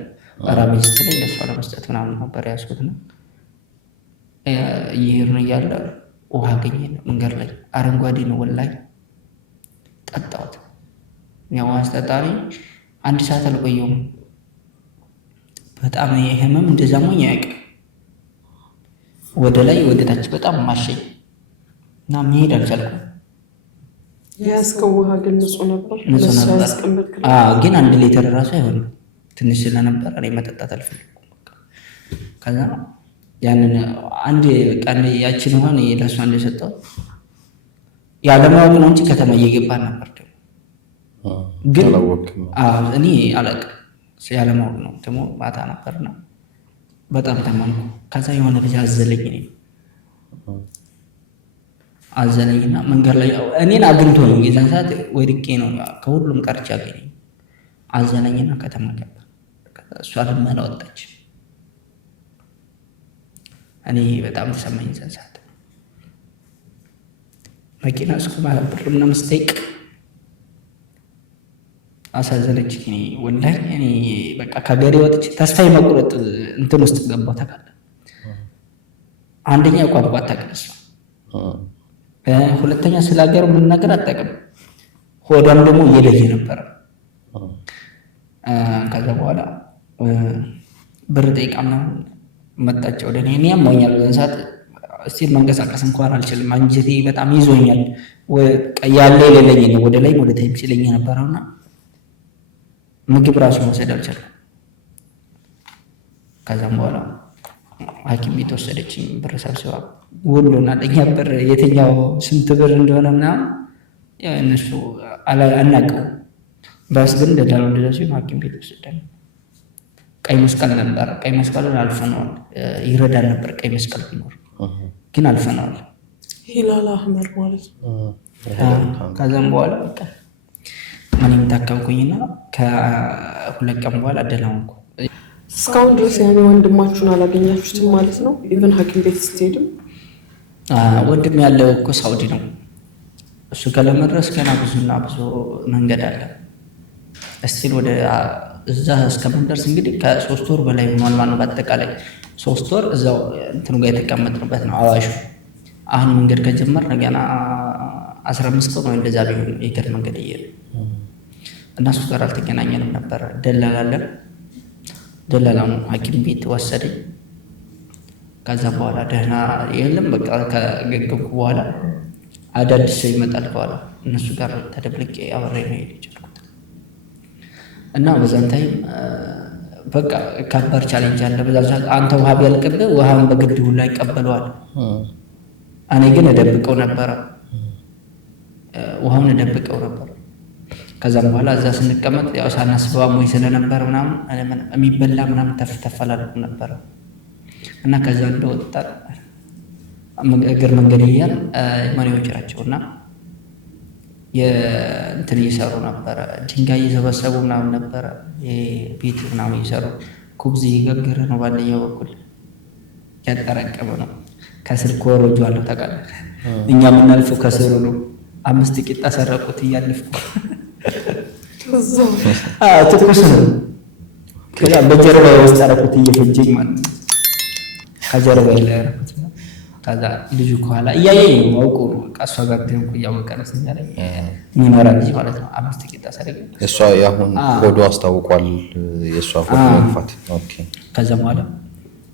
አራቤስ ላይ ለሷ ለመስጠት ምናምን ነበር ያስኩትና ይሄርን እያለ ውሃ አገኘን መንገድ ላይ አረንጓዴ ነው ወላሂ ጠጣሁት። ያው አስጠጣሪ 1 ሰዓት አልቆየሁም። በጣም የህመም እንደዛ ሞኝ ያውቅ ወደ ላይ ወደ ታች በጣም ማሸኝ እና መሄድ አልቻልኩም። ያስከው ውሃ ግን ንጹህ ነበር። ግን 1 ሊትር ራሱ አይሆንም ትንሽ ስለነበር እኔ መጠጣት አልፈልኩም። ከዛ ያንን አንድ ቀን ያችን ውሃ ለእሷ እንደሰጠው ያለማወቅ ነው እንጂ ከተማ እየገባን ነበር። ግን እኔ አላውቅም ያለማወቅ ነው። ደግሞ ማታ ነበርና በጣም ተማምኩ። ከዛ የሆነ ልጅ አዘለኝና መንገድ ላይ እኔን አግኝቶ ነው የዛን ሰዓት ወድቄ ነው ከሁሉም ቀርቻ አገኘኝ። አዘለኝና ከተማ ገባ። እሷ ልመና ወጣች። እኔ በጣም ተሰማኝ የዛን ሰዓት። መኪና እስኩ ማለት ብር ምናምን ስጠይቅ አሳዘነች። እኔ ወላሂ እኔ በቃ ከገሬ ወጥቼ ተስፋ የመቁረጥ እንትን ውስጥ ገባሁ። ታውቃለህ አንደኛ ቋንቋ አታውቅም እሷ ሁለተኛ ስለ ሀገር ምን ነገር አጠቅም ሆዷም ደግሞ እየለየ ነበር። ከዛ በኋላ ብር ጠይቃ ምናምን መጣች ወደ እኔ ያሞኛል። በዛን ሰዓት እስቲ መንቀሳቀስ እንኳን አልችልም። አንጀቴ በጣም ይዞኛል። ያለ የሌለኝ ነው ወደ ላይ ወደ ታች ሲለኝ ነበርና ምግብ ራሱ መውሰድ አልቻልኩም። ከዛም በኋላ ሐኪም ቤት ወሰደችኝ። ብር ሰብስባ ወሎና ለኛ ብር የትኛው ስንት ብር እንደሆነ ምናምን ያው እነሱ አናውቀውም። ባስ ግን ደላላው እንደዛ ሲሆን ሐኪም ቤት ወሰደን። ቀይ መስቀል ነበር። ቀይ መስቀልን አልፈነዋል። ይረዳል ነበር ቀይ መስቀል ቢኖር ግን አልፈነዋል። ሂላል አህመድ ማለት ነው። ከዛም በኋላ በቃ ምንም ታከምኩኝና ከሁለት ቀን በኋላ አደላውንኩ። እስካሁን ድረስ ያኔ ወንድማችሁን አላገኛችሁትም ማለት ነው? ኢቭን ሐኪም ቤት ስትሄድም ወንድም ያለው እኮ ሳውዲ ነው። እሱ ጋር ለመድረስ ገና ብዙና ብዙ መንገድ አለ። እስቲል ወደ እዛ እስከምንደርስ እንግዲህ ከ3 ወር በላይ ሆኗል ማለት ነው። በአጠቃላይ 3 ወር እዛው እንትኑ ጋር የተቀመጥንበት ነው አዋሹ። አሁን መንገድ ከጀመርን ገና 15 ቀን ወይ እንደዛ ቢሆን የእግር መንገድ እየሄድን እና እሱ ጋር አልተገናኘንም ነበር። ደላላለን ደላላው ሐኪም ቤት ወሰደኝ። ከዛ በኋላ ደህና የለም በቃ ከገገምኩ በኋላ አዳዲስ ሰው ይመጣል በኋላ እነሱ ጋር ተደብልቄ አብሬ ነው የሄድኩት። እና በዛን ታይም በቃ ከባድ ቻሌንጅ አለ። በዛን ሰዓት አንተ ውሃ ቢያልቅብህ ውሃውን በግድ ሁላ ይቀበለዋል። እኔ ግን እደብቀው ነበረ፣ ውሃውን እደብቀው ነበር። ከዛም በኋላ እዛ ስንቀመጥ ያው ሳናስበው አሞኝ ስለነበር ምናምን የሚበላ ምናምን ተፈላልኩ ነበር እና ከዛ እንደወጣ እግር መንገድ እያል መሪዎች ናቸውና የእንትን እየሰሩ ነበረ፣ ድንጋይ እየሰበሰቡ ምናምን ነበረ፣ ቤት ምናምን እየሰሩ ኩብዝ እየጋገረ ነው። ባለኛው በኩል ያጠራቀመ ነው። ከስር ኮረጆ አለው ታውቃለህ። እኛ የምናልፈው ከስሩ ነው። 5 ቂጣ ሰረቁት እያለፍኩ ትኩስ ነው። ከዛ በጀርባ ውስጥ አረኩት እየፈጀኝ ማለት ነው። ከጀርባ ላይ አረኩት። ከዛ ልጁ ከኋላ እያየኝ ነው አውቆ ነው እሷ ጋር ደንኩ እያወቀ ነው ሲኛለኝ የሚኖራ ልጅ ማለት ነው። 5 ቂጣ ሰረቀ። እሷ ያሁን ኮዱ አስታውቋል። የእሷ ኮዱ መግፋት። ኦኬ። ከዛ በኋላ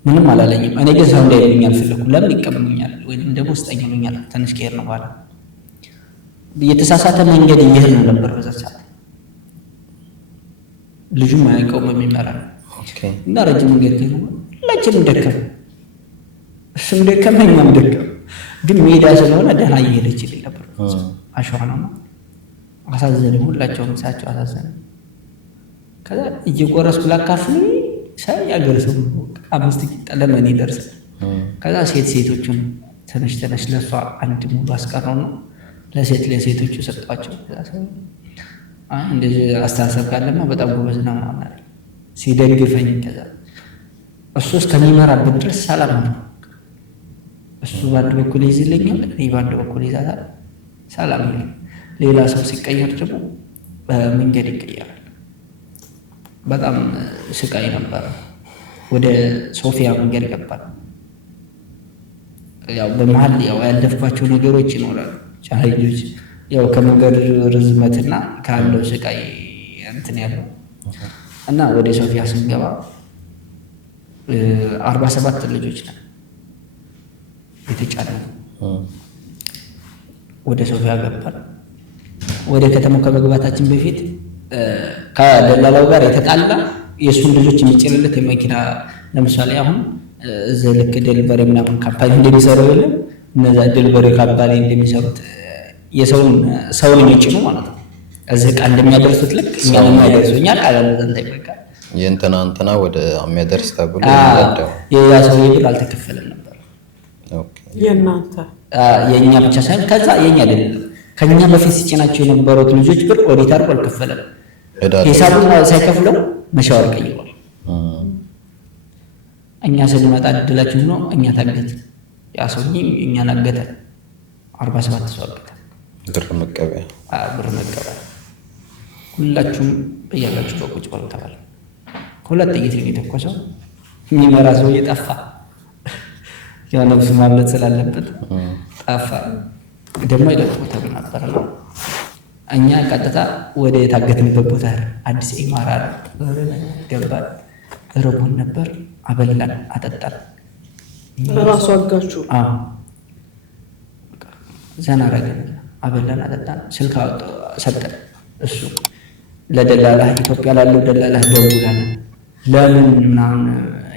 ምንም አላለኝም። እኔ ግን ሰው እንዳይሉኝ አልፈለኩም። ለምን ይቀበሉኛል ወይም ደግሞ ውስጠኛ ይሉኛል። ትንሽ ከሄድ ነው በኋላ የተሳሳተ መንገድ እየሄድን ነበር በዛ ሰዓት። ልጁም አያውቀውም የሚመራ ነው እና ረጅም መንገድ ነው። ሁላችንም ደከም፣ እሱም ደከም፣ እኛም ደከም። ግን ሜዳ ስለሆነ ደህና እየሄደች ይል ነበር። አሸዋ ነው። አሳዘነ። ሁላቸውም ሳቸው አሳዘነ። ከዛ እየቆረስኩ ላካፍል ሳይ ያገርሰው 5 ቂጣ ለምን ይደርሳል። ከዛ ሴቶቹን ተነሽ ለሷ አንድ ሙሉ አስቀረው ነው ለሴቶቹ ሰጣቸው። እንደዚህ አስተሳሰብ ካለማ በጣም ጎበዝ ነው ምናምን አለ ሲደግፈኝ። ከዛ እሱ እስከሚመራበት ድረስ ሰላም ነው። እሱ በአንድ በኩል ይዝልኛል፣ እኔ በአንድ በኩል ይዛታል። ሰላም ነው። ሌላ ሰው ሲቀየር ደግሞ በመንገድ ይቀየራል። በጣም ስቃይ ነበር። ወደ ሶፊያ መንገድ ገባል። ያው በመሀል ያው ያለፍኳቸው ነገሮች ይኖራሉ ቻሌንጆች፣ ያው ከመንገድ ርዝመትና ካለው ስቃይ እንትን ያለው እና ወደ ሶፊያ ስንገባ 47 ልጆች ነን የተጫነው። ወደ ሶፊያ ገባል። ወደ ከተማው ከመግባታችን በፊት ከደላላው ጋር የተጣላ የእሱን ልጆች የሚጭንለት የመኪና ለምሳሌ አሁን እዚህ ልክ ዴሊቨሪ ምናምን ካምፓኒ እንደሚሰሩ የለም እነዛ ዴሊቨሪ ካምፓኒ እንደሚሰሩት ሰውን የሚጭኑ ማለት ነው። እዚህ ዕቃ እንደሚያደርሱት ልክ እኛ ለማያደርሱ እኛ ቃል ለዘንተ ይበቃል። የእንትና ወደ የሚያደርስ ተብሎ የያ ሰው ብር አልተከፈለም ነበር። የእናንተ የእኛ ብቻ ሳይሆን ከዛ የእኛ አይደለም ከኛ በፊት ሲጭናቸው የነበሩት ልጆች ብር ኦዲት አድርጎ አልከፈለም። ሂሳቡን ሳይከፍለው መሻወር ቀይሯል። እኛ ስንመጣ እድላችን ነው። እኛ ታገት ያ ሰውዬ እኛን አገተ። 47 ሰው አገተ። ብር መቀበያ ሁላችሁም በያላችሁ በቁጭ በሉ ተባለ። 2 ጥይት ነው የተኮሰው። የሚመራ ሰው እየጠፋ ያው ነፍሱ ማምለጥ ስላለበት ጠፋ። ደግሞ ይለቁታል ነበር ነው። እኛ ቀጥታ ወደ የታገትንበት ቦታ አዲስ ኢማራ ገባን። ርቦን ነበር። አበላን አጠጣን። ራሱ አጋችሁ ዘና አደረገን። አበላን አጠጣን። ስልክ ሰጠን። እሱ ለደላላ ኢትዮጵያ ላለው ደላላ ደውላለን። ለምን ምናምን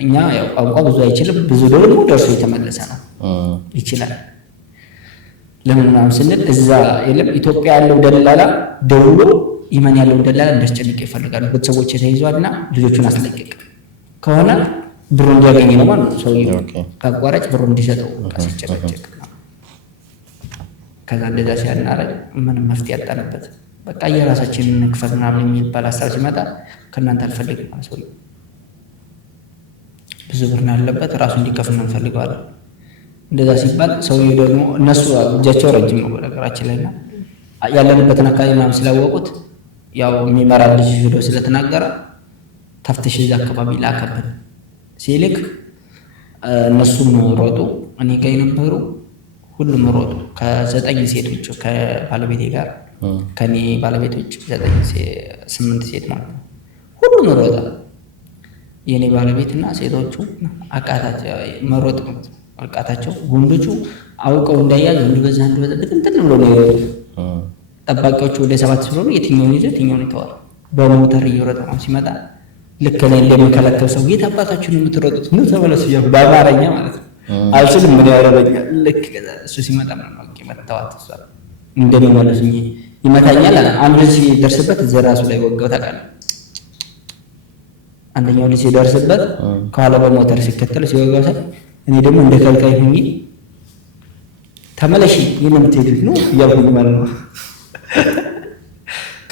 እኛ ያው ቋንቋ ብዙ አይችልም። ብዙ ደግሞ ደርሶ የተመለሰ ነው ይችላል። ለምን ምናምን ስንል እዛ የለም ኢትዮጵያ ያለው ደላላ ደውሎ የመን ያለው ደላላ እንዳስጨንቅ ይፈልጋሉ። ቤተሰቦች ተይዟልና ልጆቹን አስለቅቅ ከሆነ ብሩ እንዲያገኝ ነው ማለት ነው። ሰውዬው ከአቋራጭ ብሩ እንዲሰጠው ሲጨቀጨቅ ከዛ እንደዛ ሲያናረግ ምንም መፍትሄ ያጣንበት በቃ የራሳችንን እንክፈት ምናምን የሚባል ሀሳብ ሲመጣ ከእናንተ አልፈልግም ማለት ሰውዬው ብዙ ብር ነው ያለበት ራሱ እንዲከፍል ነው እንፈልገዋለን። እንደዛ ሲባል ሰውዬው ደግሞ እነሱ እጃቸው ረጅም ነው በነገራችን ላይ እና ያለንበትን አካባቢ ምናምን ስላወቁት ያው የሚመራ ልጅ ሄዶ ስለተናገረ ተፍተሽ እዛ አካባቢ ላከብን ሲልክ እነሱም ሮጡ። እኔ ጋር የነበሩ ሁሉም ሮጡ። ከ9 ሴቶች ከባለቤቴ ጋር ከኔ ባለቤቶች 8 ሴት ማለት ነው። ሁሉም ሮጣ። የኔ ባለቤትና ሴቶቹ አቃታቸው መሮጥ አቃታቸው። ወንዶቹ አውቀው እንዳያዝ ወንድ በዛ እንትን ብሎ ነው ጠባቂዎቹ ወደ 7 ስለሆኑ የትኛውን ይዘው የትኛውን ይተዋል። በሞተር እየሮጠ ነው ሲመጣ ልክ እኔ እንደሚከለከል ሰው የት አባታችሁ ነው የምትሮጡት? ነው ተመለሱ እያልኩ በአማርኛ ማለት ነው። አልችልም ምን ያደርገኛል። ልክ እሱ ሲመጣ ምን ነው መተዋት እሷ እንደሚመለሱኝ ይመታኛል። አንዱ ሲደርስበት እዛ ራሱ ላይ ወጋው ታውቃለህ። አንደኛው ልጅ ሲደርስበት ከኋላ በሞተር ሲከተል ሲወጋው ሳይ እኔ ደግሞ እንደ ከልካይ ሁኚ ተመለሺ የት ነው የምትሄዱት ነው እያልኩኝ ማለት ነው።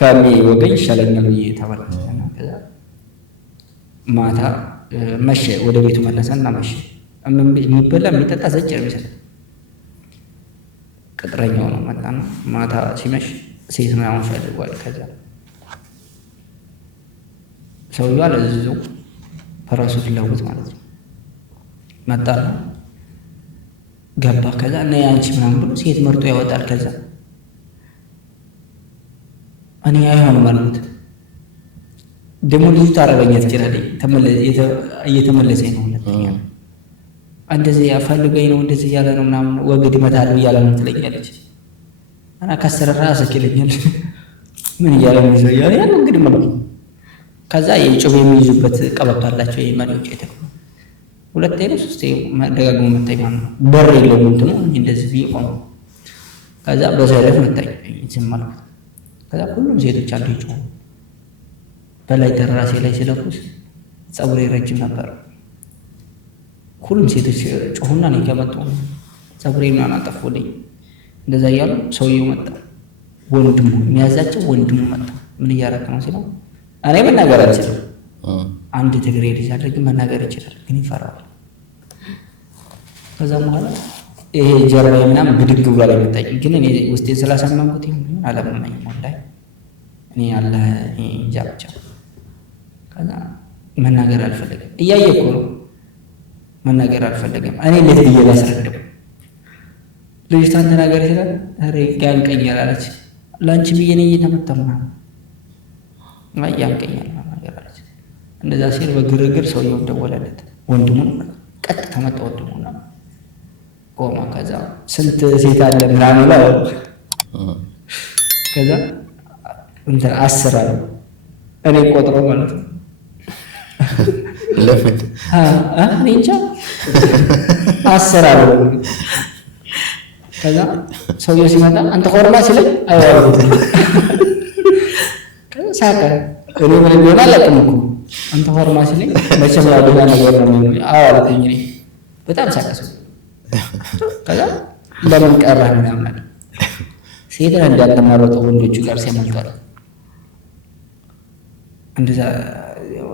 ከኔ ወገኝ ይሻለኛል ብዬ ተመለስኩና ከዛ ማታ መሸ። ወደ ቤቱ መለሰና መሸ። የሚበላ የሚጠጣ ዘጭ ነው የሚሰጠው። ቅጥረኛው ነው መጣና ማታ ሲመሽ ሴት ምናምን ፈልጓል። ከዛ ሰውዬው አለዝዞ ፈረሱ ሊለውጥ ማለት ነው መጣና ገባ። ከዛ እና ያንቺ ምናምን ብሎ ሴት መርጦ ያወጣል። ከዛ እኔ አይሆንም አልኩት። ደግሞ ልጅቷ አረበኛ ትችላለች። እየተመለሰ ነው ሁለተኛ እንደዚህ ያፈልገኝ ነው እንደዚህ እያለ ነው ምናምን ወግድ እመታለሁ እያለ ነው ትለኛለች። እና ከስር ራስህ ይለኛል ምን እያለ ነው ይዘው እያለ ያለው እንግዲህ ማለት ነው። ከዛ የጩቤ የሚይዙበት ቀበቶ አላቸው የመሪዎች የተቀ ሁለቴ ነው ሶስቴ ደጋግሞ መታኝ ማለት ነው። በር የለውም እንትኑ እንደዚህ ብዬ ቆም። ከዛ በሰረፍ መታኝ ዝም አልኩት። ከዛ ሁሉም ሴቶች አሉ ይጮሁ በላይ ደራሴ ላይ ሲለኩስ ፀጉሬ ረጅም ነበር። ሁሉም ሴቶች ጮሁና እኔ ከመጡ ፀጉሬን አናጠፉልኝ። እንደዛ እያሉ ሰውዬው መጣ። ወንድሙ የሚያዛቸው ወንድሙ መጣ። ምን እያደረክ ነው ሲለው እኔ መናገር አልችልም። አንድ ትግሬ ልጅ አለ ግን መናገር ይችላል ግን ይፈራል። ከዛ በኋላ ይሄ ጀርባዬ ምናምን ብድግ ብሎ ላይ መጣኝ። ግን እኔ ውስጤ ስላሰማንኩት አላመመኝም ወላሂ እኔ አለ እንጃ ብቻ። ከዛ መናገር አልፈለገም። እያየ እኮ ነው መናገር አልፈለገም። እኔ እንዴት ብዬ ላስረዳው? ልጅቷን ተናገር ይችላል ኧረ ያንቀኛል አለች። ላንቺ ብዬ ነኝ እየተመታሁ ምናምን አይ ያንቀኛል ነገር አለች። እንደዛ ሲል በግርግር ሰውየው ደወለለት። ወንድሙ ቀጥታ መጣ። ወንድሙና ቆማ። ከዛ ስንት ሴት አለ ምናምን ነው። ከዛ እንትን 10 አለ እኔ ቆጥሮ ማለት ነው። ለምን እኔ እንጃ 10 አለ። ከዛ ሰውየው ሲመጣ አንተ ኮርማ ሲለኝ አይዋልኩት። ከዛ ሳቀ። እኔ ምን እንደሆነ አላውቅም እኮ አንተ ኮርማ ሲለኝ መቼም ያደጋ ነገር ነው የሚሆነው። አዎ አልኩኝ እኔ በጣም ሳቀ ሰው። ከዛ ለምን ቀረህ ምናምን አለ። ሴትን እንዳልተመረጠው ወንዶቹ ጋር ሲያመልጣል እንደዛ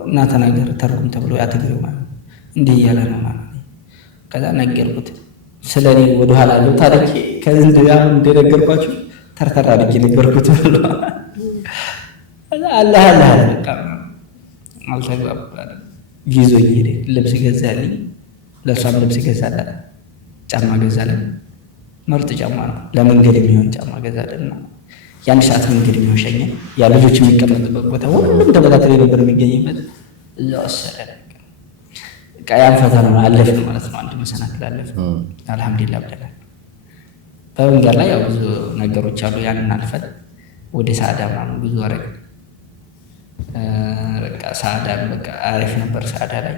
እና ተናገር ተርጉም ተብሎ ያተግረው ማለት እንዲህ እያለ ነው ማለት ነው። ከዛ ነገርኩት ስለኔ ወደ ኋላ አለው ታሪክ ከዚህ አሁን እንደነገርኳችሁ ተርተራ አድርጌ ነገርኩት ብሎ አላህ አላህ በቃ አልተግባባንም። ይዞኝ ሄደ። ልብስ ገዛልኝ፣ ለእሷም ልብስ ገዛላት፣ ጫማ ገዛላት። ምርጥ ጫማ ነው። ለመንገድ የሚሆን ጫማ ገዛልና የአንድ ሰዓት መንገድ የሚሆን ሸኘን። ያ ልጆች የሚቀመጡበት ቦታ ሁሉም ተበታትሎ ነበር የሚገኝበት። እዛ ወሰደ። ያን ፈተና አለፍን ማለት ነው። አንድ መሰናክል አለፍን። አልሐምዱሊላህ ብለናል። በመንገድ ላይ ያው ብዙ ነገሮች አሉ። ያንን አልፈን ወደ ሳዕዳ ምናምን ብዙ አረግን። በቃ ሳዕዳን በቃ አሪፍ ነበር። ሳዕዳ ላይ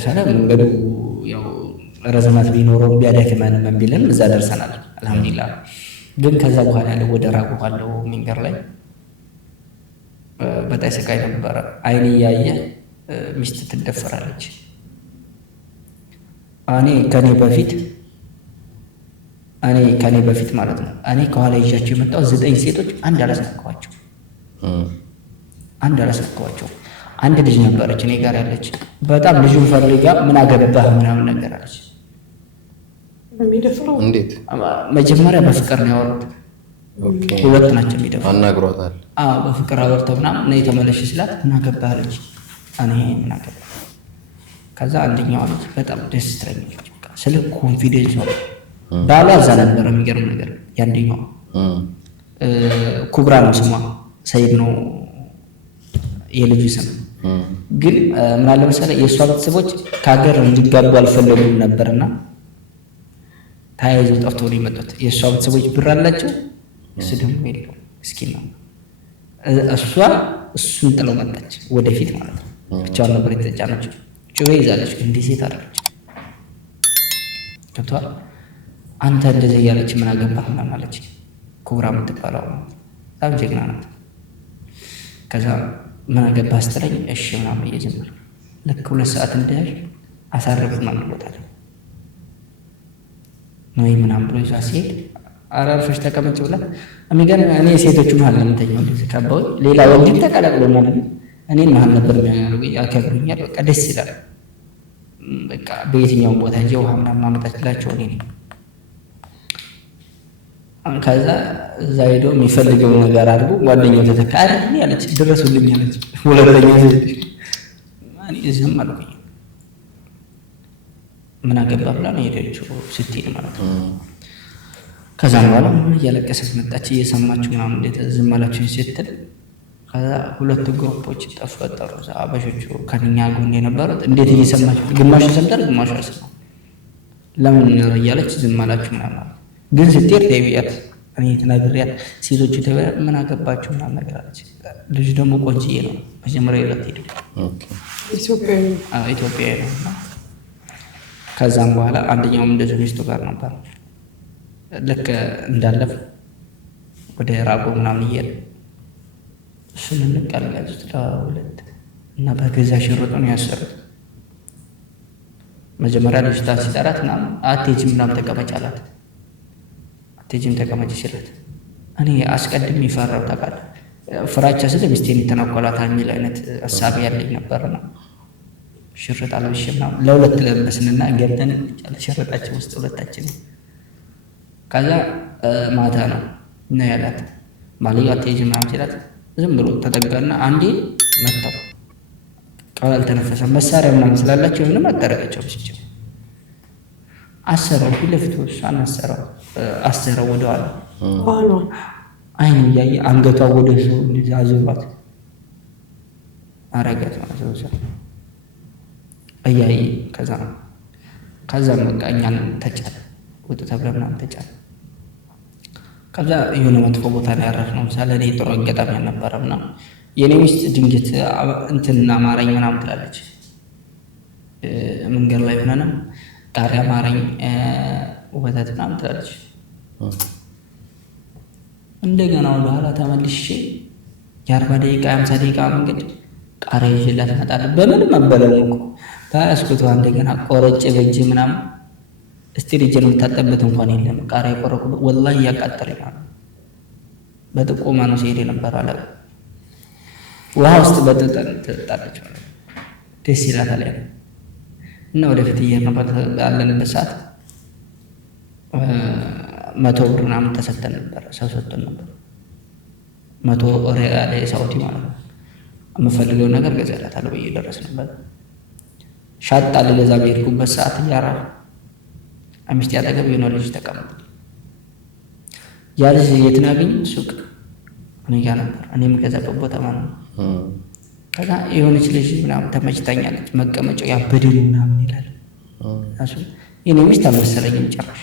ሰላም መንገዱ ያው ረዘማት ቢኖረው ቢያደክመን ቢልም እዛ ደርሰናል አልሐምዱሊላህ። ግን ከዛ በኋላ ያለው ወደ ራቁ ባለው መንገድ ላይ በጣም ስቃይ ነበረ። አይኔ እያየ ሚስት ትደፈራለች። እኔ ከኔ በፊት ማለት ነው። እኔ ከኋላ ይዣቸው የመጣው 9 ሴቶች አንድ አላስነካዋቸው። አንድ ልጅ ነበረች እኔ ጋር ያለች። በጣም ልጁን ፈልጋ ምን አገባህ ምናምን ነገር አለች። የሚደፍረው እንዴት? መጀመሪያ በፍቅር ነው ያወሩት። ሁለት ናቸው የሚደፍሩ። አናግሯታል። በፍቅር አወርተው ምናምን እና የተመለሽ ስላት ምን አገባህ አለች። እኔ ምን አገባህ። ከዛ አንደኛዋ ልጅ በጣም ደስ ትለኛለች። ስለ ኮንፊደንስ ነው። ባሏ እዛ ነበረ። የሚገርም ነገር ያንደኛዋ ኩብራ ነው ስሟ፣ ሰይድ ነው የልጁ ስም። ግን ምን አለ መሰለህ የእሷ ቤተሰቦች ከሀገር እንዲጋቡ አልፈለጉም ነበርና ተያይዘው ጠፍተው ነው የመጡት። የእሷ ቤተሰቦች ብር አላቸው፣ እሱ ደግሞ የለውም፣ ምስኪን ነው። እሱን ጥለው መጣች ወደፊት ማለት ነው። ብቻዋን ነበር የተጫነችው። ጩቤ ይዛለች፣ እንዲህ ሴት አለች። ገብቶሃል? አንተ እንደዚህ እያለች ምን አገባህ ምናምን አለች። ኩብራ የምትባለው በጣም ጀግና ናት። ከዛ ምን አገባህ ስትለኝ እሺ ምናምን እየጀመረ ልክ 2 ሰዓት እንደያዥ አሳረፍት ምናምን ቦታ ነው ምናምን ብሎ ይዟ ሲሄድ አራርፈሽ ተቀመጭ ብላ የሚገርም እኔ ሴቶቹ መሀል ለምተኛው እንደዚህ ካባው ሌላ ወንድም ተቀላቅሎ ማለት ነው። እኔን መሀል ነበር የሚያደርጉኝ። ያከብሩኛል። በቃ ደስ ይላል። በቃ በየትኛውም ቦታ እንጂ ውሃ ምናምን ማመጣችላቸው እኔ ነኝ። ከዛ እዛ ሄዶ የሚፈልገውን ነገር አድርጎ ጓደኛው ተተካ አይደል ያለች ድረሱልኝ ያለች። ሁለተኛው እኔ ዝም አልኩኝ። ምን አገባ ብላ ነው ሄደችው ስትሄድ ማለት ነው። ከዛ በኋላ እያለቀሰች መጣች። እየሰማችሁ ምናምን እንዴት ዝም አላችሁኝ ስትል ከዛ 2 ግሩፖች ተፈጠሩ። አበሾቹ ከኛ ጎን የነበሩት እንዴት እየሰማችሁ ግማሹ ሰምተር ግማሹ አልሰማም። ለምን እያለች ዝም አላችሁ ምናምን ግን ስትሄድ ተይያት እኔ ተናግሬያት ሴቶቹ ተበላ ምን አገባችሁ ምናምን ነገር አለች። ልጅ ደግሞ ቆንጆዬ ነው። መጀመሪያ ይላት ሄዱ። ኢትዮጵያዊ ነው። ከዛም በኋላ አንደኛውም እንደዚህ ሚስቱ ጋር ነበር። ልክ እንዳለፍ ወደ ራቆ ምናምን እየሄደ እሱን እንቀልጋዙት ለሁለት እና በገዛ ሽርጡ ነው ያሰሩት። መጀመሪያ ልጅቷ ሲጠራት ምናምን አትሄጂም ምናምን ተቀመጭ አላት። አትሄጂም ተቀመጭ ሲላት እኔ አስቀድሜ ፈራሁ ታውቃለህ። ፍራቻ ስለ ሚስቴን ይተናኮላታል የሚል አይነት ሀሳብ ያለኝ ነበርና ሽርጥ አልብሼ ምናምን ለሁለት ለበስንና ገብተን ሽርጣችን ውስጥ ሁለታችን። ከዛ ማታ ነው እና ያላት ማለያ አትሄጂም ምናምን ሲላት ዝም ብሎ ተጠጋና አንዴ መታው። ቃል አልተነፈሰም። መሳሪያ ምናምን ስላላቸው ምንም አታረጋቸውም። ሲችል አሰረው ፊት ለፊቱ እሷን አሰረው ወደኋላ አይኑ እያየ አንገቷ ወደ እሱ እንደዚህ አዙሯት አረጋት ማለት ነው እያየ ከዛም በቃ እኛን ተጫነ ውጡ ተብለን ምናምን ተጫነ። ከዛ የሆነ መጥፎ ቦታ ላይ ያረፍነው ምሳሌ እኔ ጥሩ አጋጣሚ አልነበረም እና የኔ ሚስት ድንገት እንትን አማረኝ ምናምን ትላለች። መንገድ ላይ ሆነንም ቃሪያ አማረኝ ወተት ምናምን ትላለች። እንደገና ወደ ኋላ ተመልሼ የ40 ደቂቃ 50 ደቂቃ መንገድ ቃሪያ ይዤላት እመጣለሁ። በምንም አበለው እኮ ታስኩት እንደገና ቆረጬ በእጄ ምናምን እስቲ ልጅን የምታጠበት እንኳን የለም። ቃሪያ ቆረኩበት ወላሂ ያቃጠለኝ ማለት በጥቆማ ነው ሲሄድ ነበር አለ። ውሃ ውስጥ በጥጠን ትጣለች ማለት ደስ ይላታል ያ እና ወደፊት እየሄድንበት ባለንበት ሰዓት 100 ብር ምናምን ተሰጥተን ነበር። ሰው ሰጥቶን ነበር 100 ሪያል ሳውዲ ማለት ነው። የምፈልገው ነገር ገዛላታለሁ ብዬ ደረስንበት። ሻጣ ልገዛ በሄድኩበት ሰዓት እያራ ሚስቴ አጠገብ የሆነ ልጅ ተቀመጠ። ያ ልጅ የት ነው ያገኘው? ሱቅ እኔ ጋር ነበር፣ እኔ የምገዛበት ቦታ ማለት ነው። ከዛ የሆነች ልጅ ምናምን ተመችታኛለች፣ መቀመጫው ያበደ ነው ምናምን ይላል እሱ። የኔ ሚስት አልመሰለኝም ጭራሽ።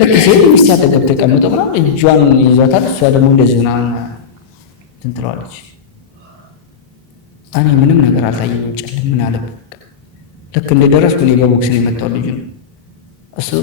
ልክ ሲሄድ ሚስት ያጠገብ ተቀምጦ ምናምን እጇን ይዟታል፣ እሷ ደግሞ እንደዚህ ምናምን እንትን ትለዋለች። እኔ ምንም ነገር አልታየኝም፣ ጨልም ምን አለብኝ። ልክ እንደደረስኩ እኔ በቦክስ ነው የመጣው ልጁ ነው እሱ